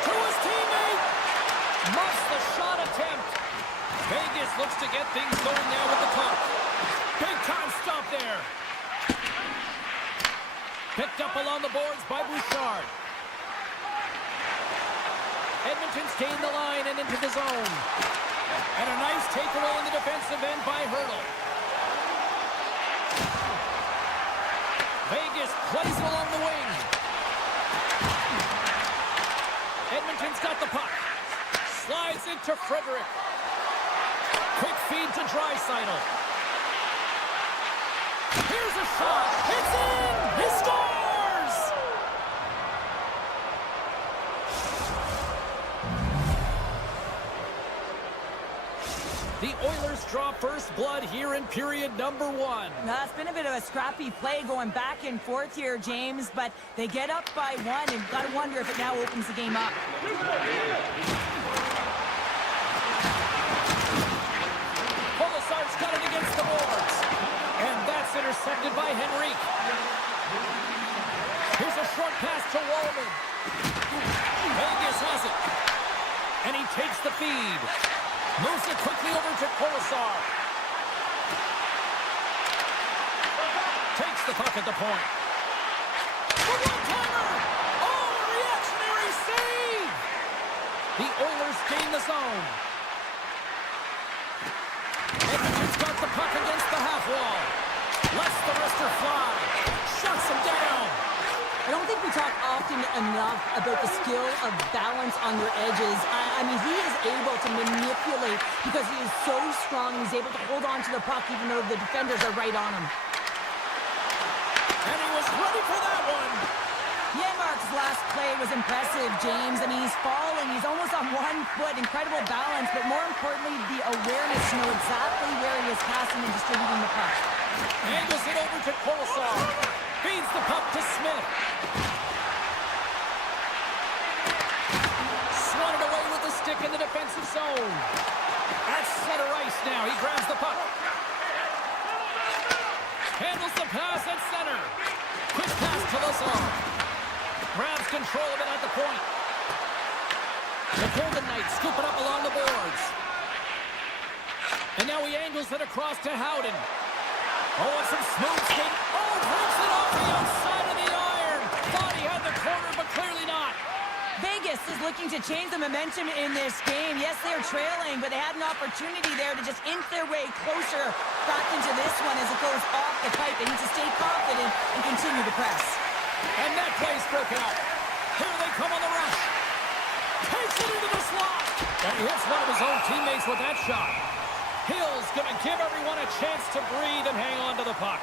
To his teammate. Muffs the shot attempt. Vegas looks to get things going now with the puck. Big time stop there. Picked up along the boards by Bouchard. Edmonton's gained the line and into the zone. And a nice takeaway in the defensive end by Hurdle. Vegas plays it along the wing. Edmonton's got the puck. Slides into Frederick. Quick feed to Draisaitl. Here's a shot. It's in! He scores! The Oilers draw first blood here in period number 1. Now, it's been a bit of a scrappy play going back and forth here, James, but they get up by 1 and got to wonder if it now opens the game up. Polisar's got it against the boards. And that's intercepted by Henrique. Here's a short pass to Wallman. Vegas has it. And he takes the feed. Moves it quickly over to Polisar. Takes the puck at the point. The one-timer! Oh, a reactionary save! The Oilers gain the zone. Edmonton's got the puck against the half wall. Lets the wrister fly. Shuts him down. I don't think we talk often enough about the skill of balance on your edges. I mean, he is able to manipulate because he is so strong. He's able to hold on to the puck even though the defenders are right on him. And he was ready for that one. Mark's last play was impressive, James. I mean, he's falling. He's almost on 1 foot. Incredible balance, but more importantly, the awareness to know exactly where he is passing and distributing the puck. Angles it over to Polisar. Feeds the puck to Smith. Swatted away with the stick in the defensive zone. At center ice now. He grabs the puck. Handles the pass at center. Quick pass to Lazar. Grabs control of it at the point. The Golden Knights scoop it up along the boards. And now he angles it across to Howden. Oh, and some smooth skating. Oh, breaks it off the outside of the iron. Thought he had the corner, but clearly not. Vegas is looking to change the momentum in this game. Yes, they're trailing, but they had an opportunity there to just inch their way closer back into this one as it goes off the pipe. They need to stay confident and continue to press. And that play's broken up. Here they come on the rush. Takes it into the slot. And he hits one of his own teammates with that shot. Hill's going to give everyone a chance to breathe and hang on to the puck.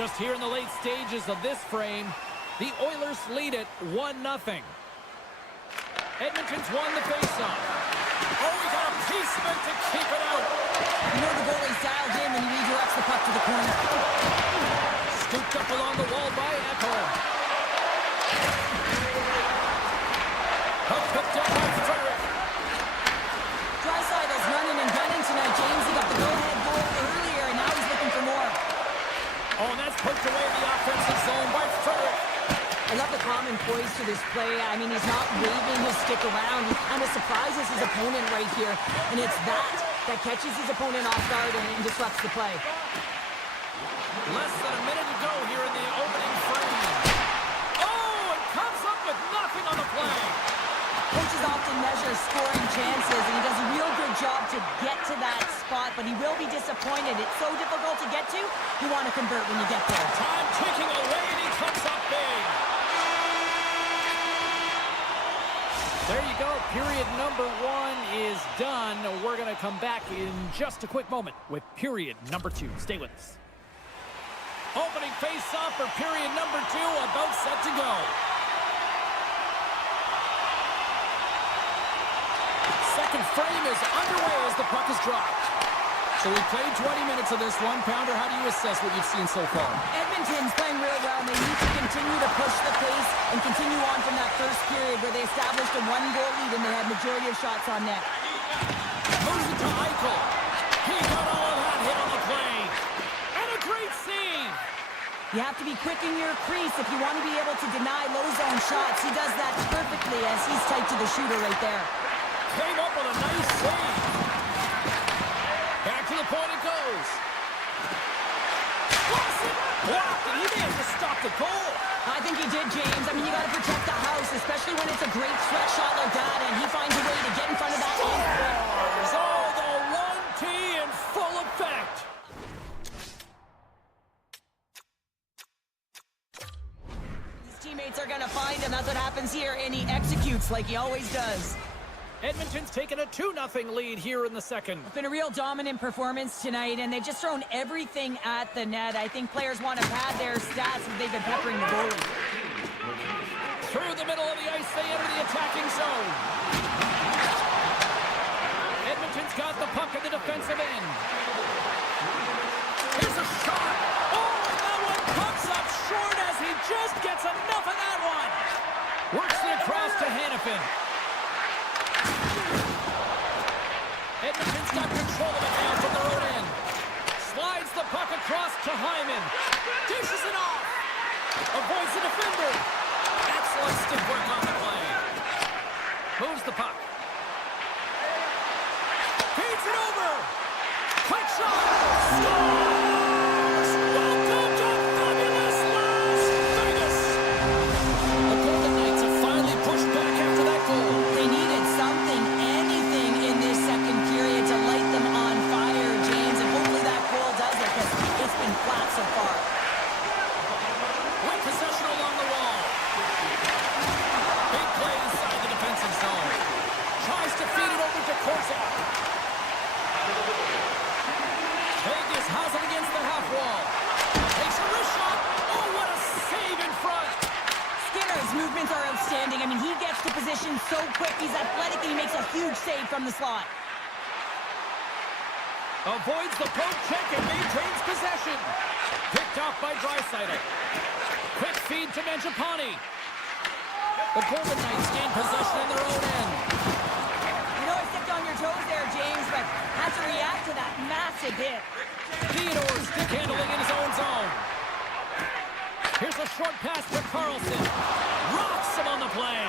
Just here in the late stages of this frame, the Oilers lead it 1-0. Edmonton's won the faceoff. Oh, he got a piece of it to keep it out. You know the goalie's dialed in when he redirects the puck to the corner. Scooped up along the wall by Ekholm. Puck picked up by Frederick. Draisaitl's running and gunning tonight, James. He got the go-ahead goal earlier, and now he's looking for more. Oh, and that's poked away in the offensive zone by Frederick. I love the calm and poise to this play. I mean, he's not waving his stick around. He kind of surprises his opponent right here, and it's that catches his opponent off guard and disrupts the play. Less than a minute to go here in the opening frame. Oh, and comes up with nothing on the play. Coaches often measure scoring chances, and he does a real good job to get to that spot, but he will be disappointed. It's so difficult to get to, you want to convert when you get there. Time ticking away, and he comes up big. There you go. Period number 1 is done. We're going to come back in just a quick moment with period number 2. Stay with us. Opening face-off for period number 2, about set to go. Second frame is underway as the puck is dropped. So we played 20 minutes of this one. Pounder, how do you assess what you've seen so far? Edmonton's playing real well, and they need to continue to push the pace and continue on from that first period where they established a one-goal lead and they had majority of shots on net. Moves it to Eichel. He got all of that hit on the play. And a great save. You have to be quick in your crease if you want to be able to deny low zone shots. He does that perfectly as he's tight to the shooter right there. Came up with a nice save. Back to the point it goes. Blocked, and he may have just stopped the goal. I think he did, James. I mean, you got to protect the house, especially when it's a great stretch shot like that, and he finds a way to get in front of that. Scores! Oh, the 1T in full effect. His teammates are going to find him. That's what happens here, and he executes like he always does. Edmonton's taken a 2-0 lead here in the second. It's been a real dominant performance tonight, and they've just thrown everything at the net. I think players want to pad their stats if they've been peppering the goalie. Through the middle of the ice, they enter the attacking zone. Edmonton's got the puck in the defensive end. Here's a shot. Oh, and that one comes up short as he just gets enough of that one. Works it across to Hannafin. Edmonton's got control of it now from their own end. Slides the puck across to Hyman. Dishes it off. Avoids the defender. Excellent stick work on the play. Moves the puck. Feeds it over. Quick shot. Scores! Welcome to fabulous Las Vegas. The Golden Knights have finally pushed back after that goal. They needed something, anything in this second period to light them on fire, James, and hopefully that goal does it because it's been flat so far. With possession along the wall. Big play inside the defensive zone. Tries to feed it over to Korczak. Vegas has it against the half wall. Takes a wrist shot. Oh, what a save in front. Skinner's movements are outstanding. I mean, he gets to position so quick. He's athletic, and he makes a huge save from the slot. Avoids the poke check and maintains possession. Picked off by Draisaitl. Quick feed to Mangiapane. The Golden Knights gain possession in their own end. You know, I stepped on your toes there, James, but had to react to that massive hit. Theodore stick handling in his own zone. Here's a short pass to Carlson. Rocks him on the play.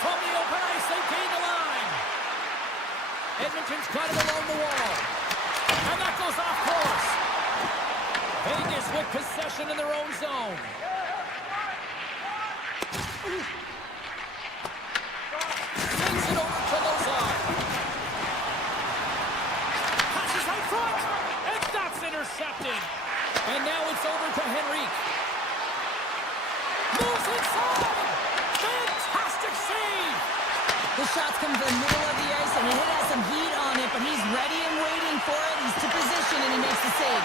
From the open ice, they gain the line. Edmonton's got it along the wall. And that goes off course. Vegas with possession in their own zone. Sends it over to Lozon. Passes out front. And that's intercepted. And now it's over to Henrique. Moves inside. Fantastic save. The shots come to the middle of the ice, and the hit has some heat on it, but he's ready and waiting for it. He's to position, and he makes the save.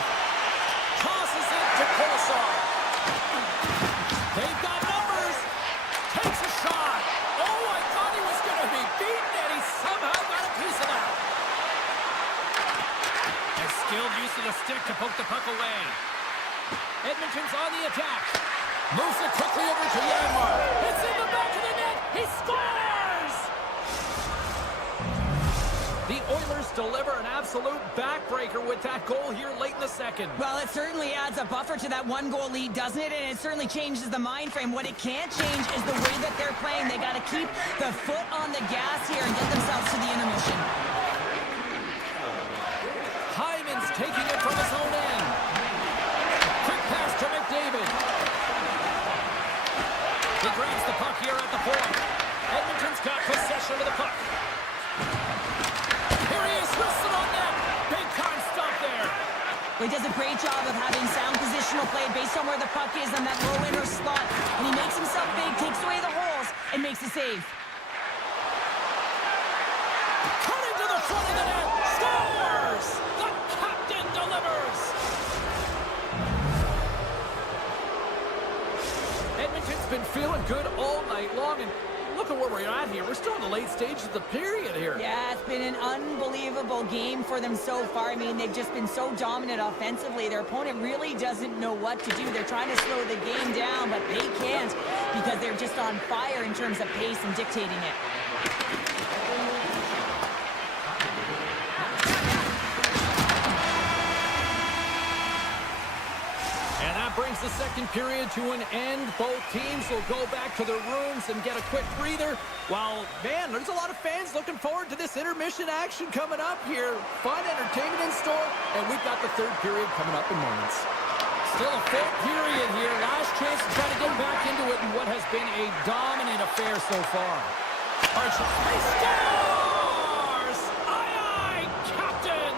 Tosses it to Kolosar. They've got numbers. Takes a shot. Oh, I thought he was going to be beaten, and he somehow got a piece of that. A skilled use of the stick to poke the puck away. Edmonton's on the attack. Moves it quickly over to Janmark. It's in the back of the net. He scores! The Oilers deliver an absolute backbreaker with that goal here late in the second. Well, it certainly adds a buffer to that one-goal lead, doesn't it? And it certainly changes the mind frame. What it can't change is the way that they're playing. They got to keep the foot on the gas here and get themselves to the intermission. Hyman's taking it from his own end. Quick pass to McDavid. He grabs the puck here at the point. Edmonton's got possession of the puck. Here he is, Wilson on net. Big time stop there. He does a great job of having sound positional play based on where the puck is on that low inner slot. And he makes himself big, takes away the holes, and makes the save. Cutting to the front of the net. Scores! The captain delivers. Edmonton's been feeling good all night long, and look look at where we're at here. We're still in the late stages of the period here. Yeah, it's been an unbelievable game for them so far. I mean, they've just been so dominant offensively. Their opponent really doesn't know what to do. They're trying to slow the game down, but they can't because they're just on fire in terms of pace and dictating it. Brings the second period to an end. Both teams will go back to their rooms and get a quick breather. While, man, there's a lot of fans looking forward to this intermission action coming up here. Fun entertainment in store, and we've got the third period coming up in moments. Still a full period here. Last chance to try to get back into it in what has been a dominant affair so far. Archer, he scores! Aye, Captain!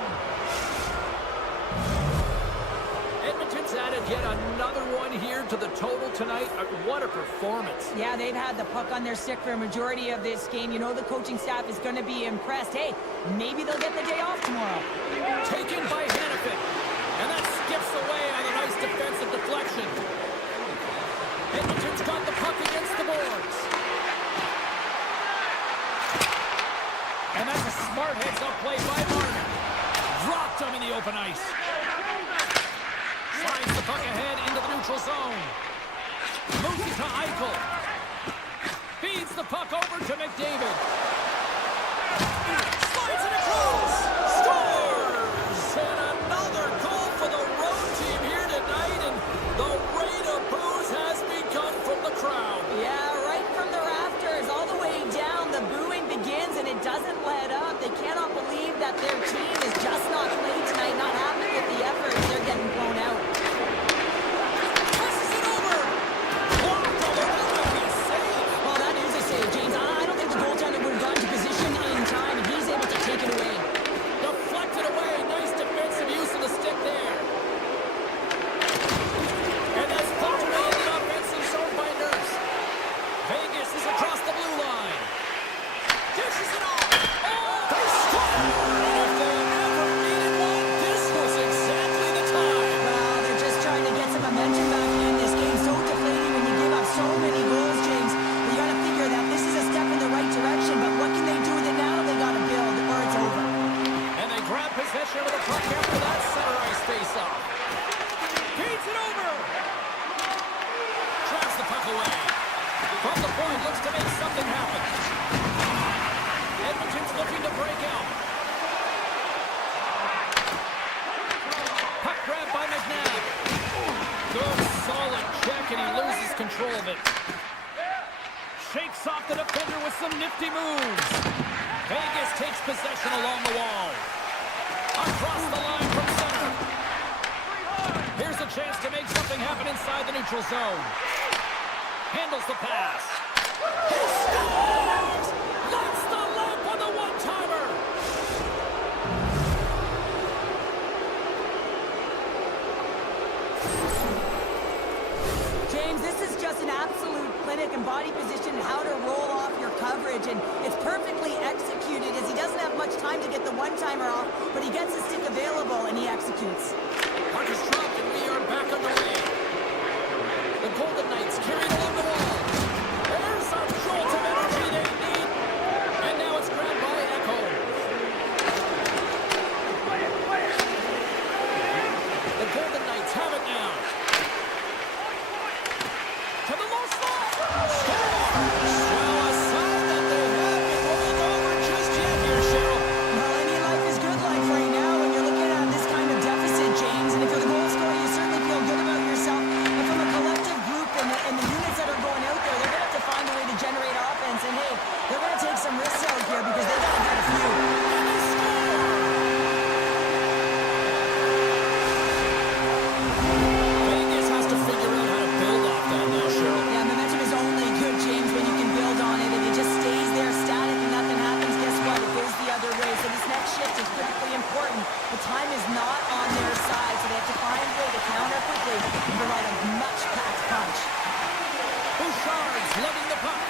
Edmonton's added yet another one here to the total tonight. What a performance. Yeah, they've had the puck on their stick for a majority of this game. You know the coaching staff is going to be impressed. Hey, maybe they'll get the day off tomorrow. Taken by Hannafin. And that skips away on a nice defensive deflection. Edmonton's got the puck against the boards. And that's a smart heads-up play by Martin. Dropped him in the open ice. Slides the puck ahead into the neutral zone. Moves it to Eichel. Feeds the puck over to McDavid. Slides it across. Scores! And another goal for the road team here tonight. And the rain of boos has begun from the crowd. Yeah, right from the rafters all the way down. The booing begins and it doesn't let up. They cannot believe that their team is just not played tonight, not happy with the effort. They're getting blown out. Control of it. Shakes off the defender with some nifty moves. Vegas takes possession along the wall. Across the line from center. Here's a chance to make something happen inside the neutral zone. Handles the pass. He scores! Lights the lamp on the one-timer. James, this is just an absolute clinic and body position and how to roll off your coverage, and it's perfectly executed as he doesn't have much time to get the one-timer off, but he gets the stick available and he executes. Puck is dropped and we are back underway. The Golden Knights carried along the wall. There's a jolt of energy they need, and now it's grabbed by Echo. The Golden Knights have it now. To the low slot. Scores! Well, a sign that they haven't rolled over just yet here, Cheryl. Well, any life is good life right now when you're looking at this kind of deficit, James. And if you're the goal scorer, you certainly feel good about yourself. But from a collective group and the units that are going out there, they're going to have to find a way to generate offense. And, hey, they're going to take some risks out here because they got to get a few. And they score! Vegas has to figure out how to build off that now, Cheryl. Yeah, momentum is only good, James, when you can build on it. If it just stays there static and nothing happens, guess what? It goes the other way. So this next shift is critically important. The time is not on their side, so they have to find a way to counter quickly and provide a much-packed punch. Bouchard's letting the puck.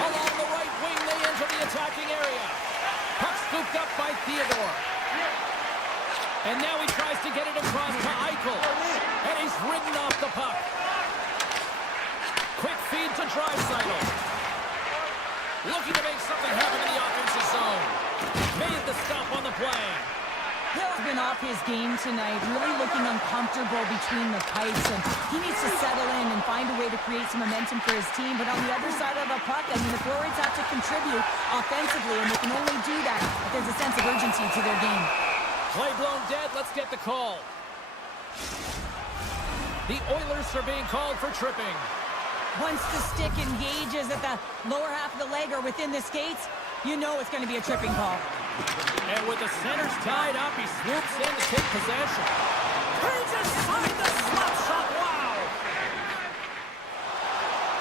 Along the right wing, they enter the attacking area. Puck scooped up by Theodore. And now he tries to get it across to Eichel. And he's ridden off the puck. Quick feed to Draisaitl. Looking to make something happen in the offensive zone. Made the stop on the play. Hill's been off his game tonight, really looking uncomfortable between the pipes, and he needs to settle in and find a way to create some momentum for his team. But on the other side of the puck, I mean, the forwards have to contribute offensively, and they can only do that if there's a sense of urgency to their game. Play blown dead. Let's get the call. The Oilers are being called for tripping. Once the stick engages at the lower half of the leg or within the skates, you know it's going to be a tripping call. And with the centers tied up, he swoops in to take possession. He just signed the slap shot. Wow!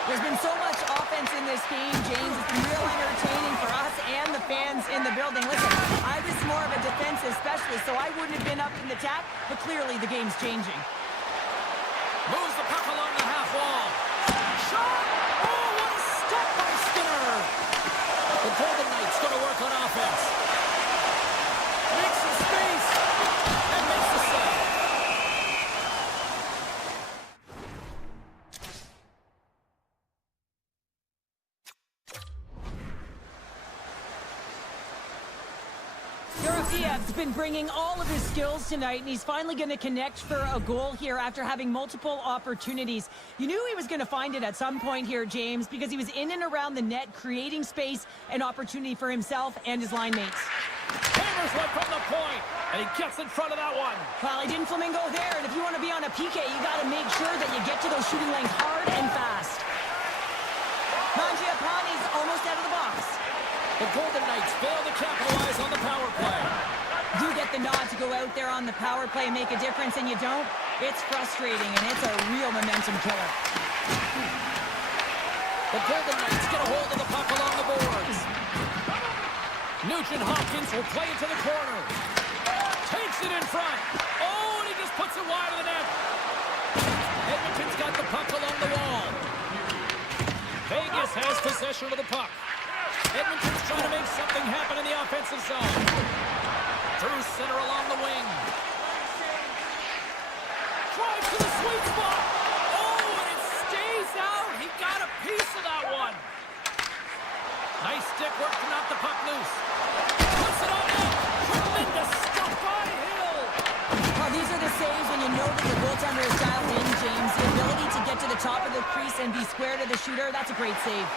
There's been so much offense in this game, James. It's been real entertaining for us and the fans in the building. Listen, I was more of a defensive specialist, so I wouldn't have been up in the tap, but clearly the game's changing. Moves the puck along the half wall. Shot! Oh, what a stop by Skinner! The Golden Knights going to work on offense. Makes some space and makes the save. Yurafiev's been bringing all of his skills tonight, and he's finally going to connect for a goal here after having multiple opportunities. You knew he was going to find it at some point here, James, because he was in and around the net, creating space and opportunity for himself and his line mates. Hammers one from the point, and he gets in front of that one. Well, he didn't flamingo there, and if you want to be on a PK, you got to make sure that you get to those shooting lanes hard and fast. Mangiapane's almost out of the box. The Golden Knights fail to capitalize on the power play. You get the nod to go out there on the power play and make a difference, and you don't. It's frustrating, and it's a real momentum killer. The Golden Knights get a hold of the puck along the boards. Nugent Hopkins will play it to the corner. Takes it in front. Oh, and he just puts it wide of the net. Edmonton's got the puck along the wall. Vegas has possession of the puck. Edmonton's trying to make something happen in the offensive zone. Through center along the wing. Drives to the sweet spot. Oh, and it stays out. He got a piece of that one. Nice stick work to knock the puck loose. Puts it on net. Tremendous stop by Hill. Well, these are the saves when you know that the goaltender is dialed in, James. The ability to get to the top of the crease and be square to the shooter, that's a great save.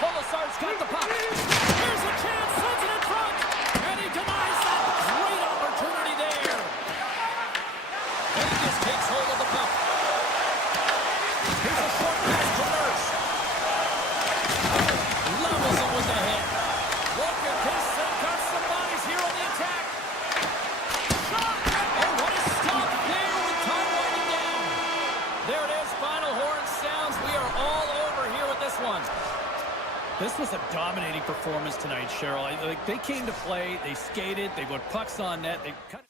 Polisar's got the puck. Here's a chance. Sends it in front. And he denies that. Great opportunity there. Vegas takes hold of the puck. Here's a short pass to Nurse. Levels him with the hit. Look at this. They've got some bodies here on the attack. Shot. Oh, what a stop there with time winding down. There it is. Final horn sounds. We are all over here with this one. This was a dominating performance tonight, Cheryl. They came to play, they skated, they put pucks on net, they cut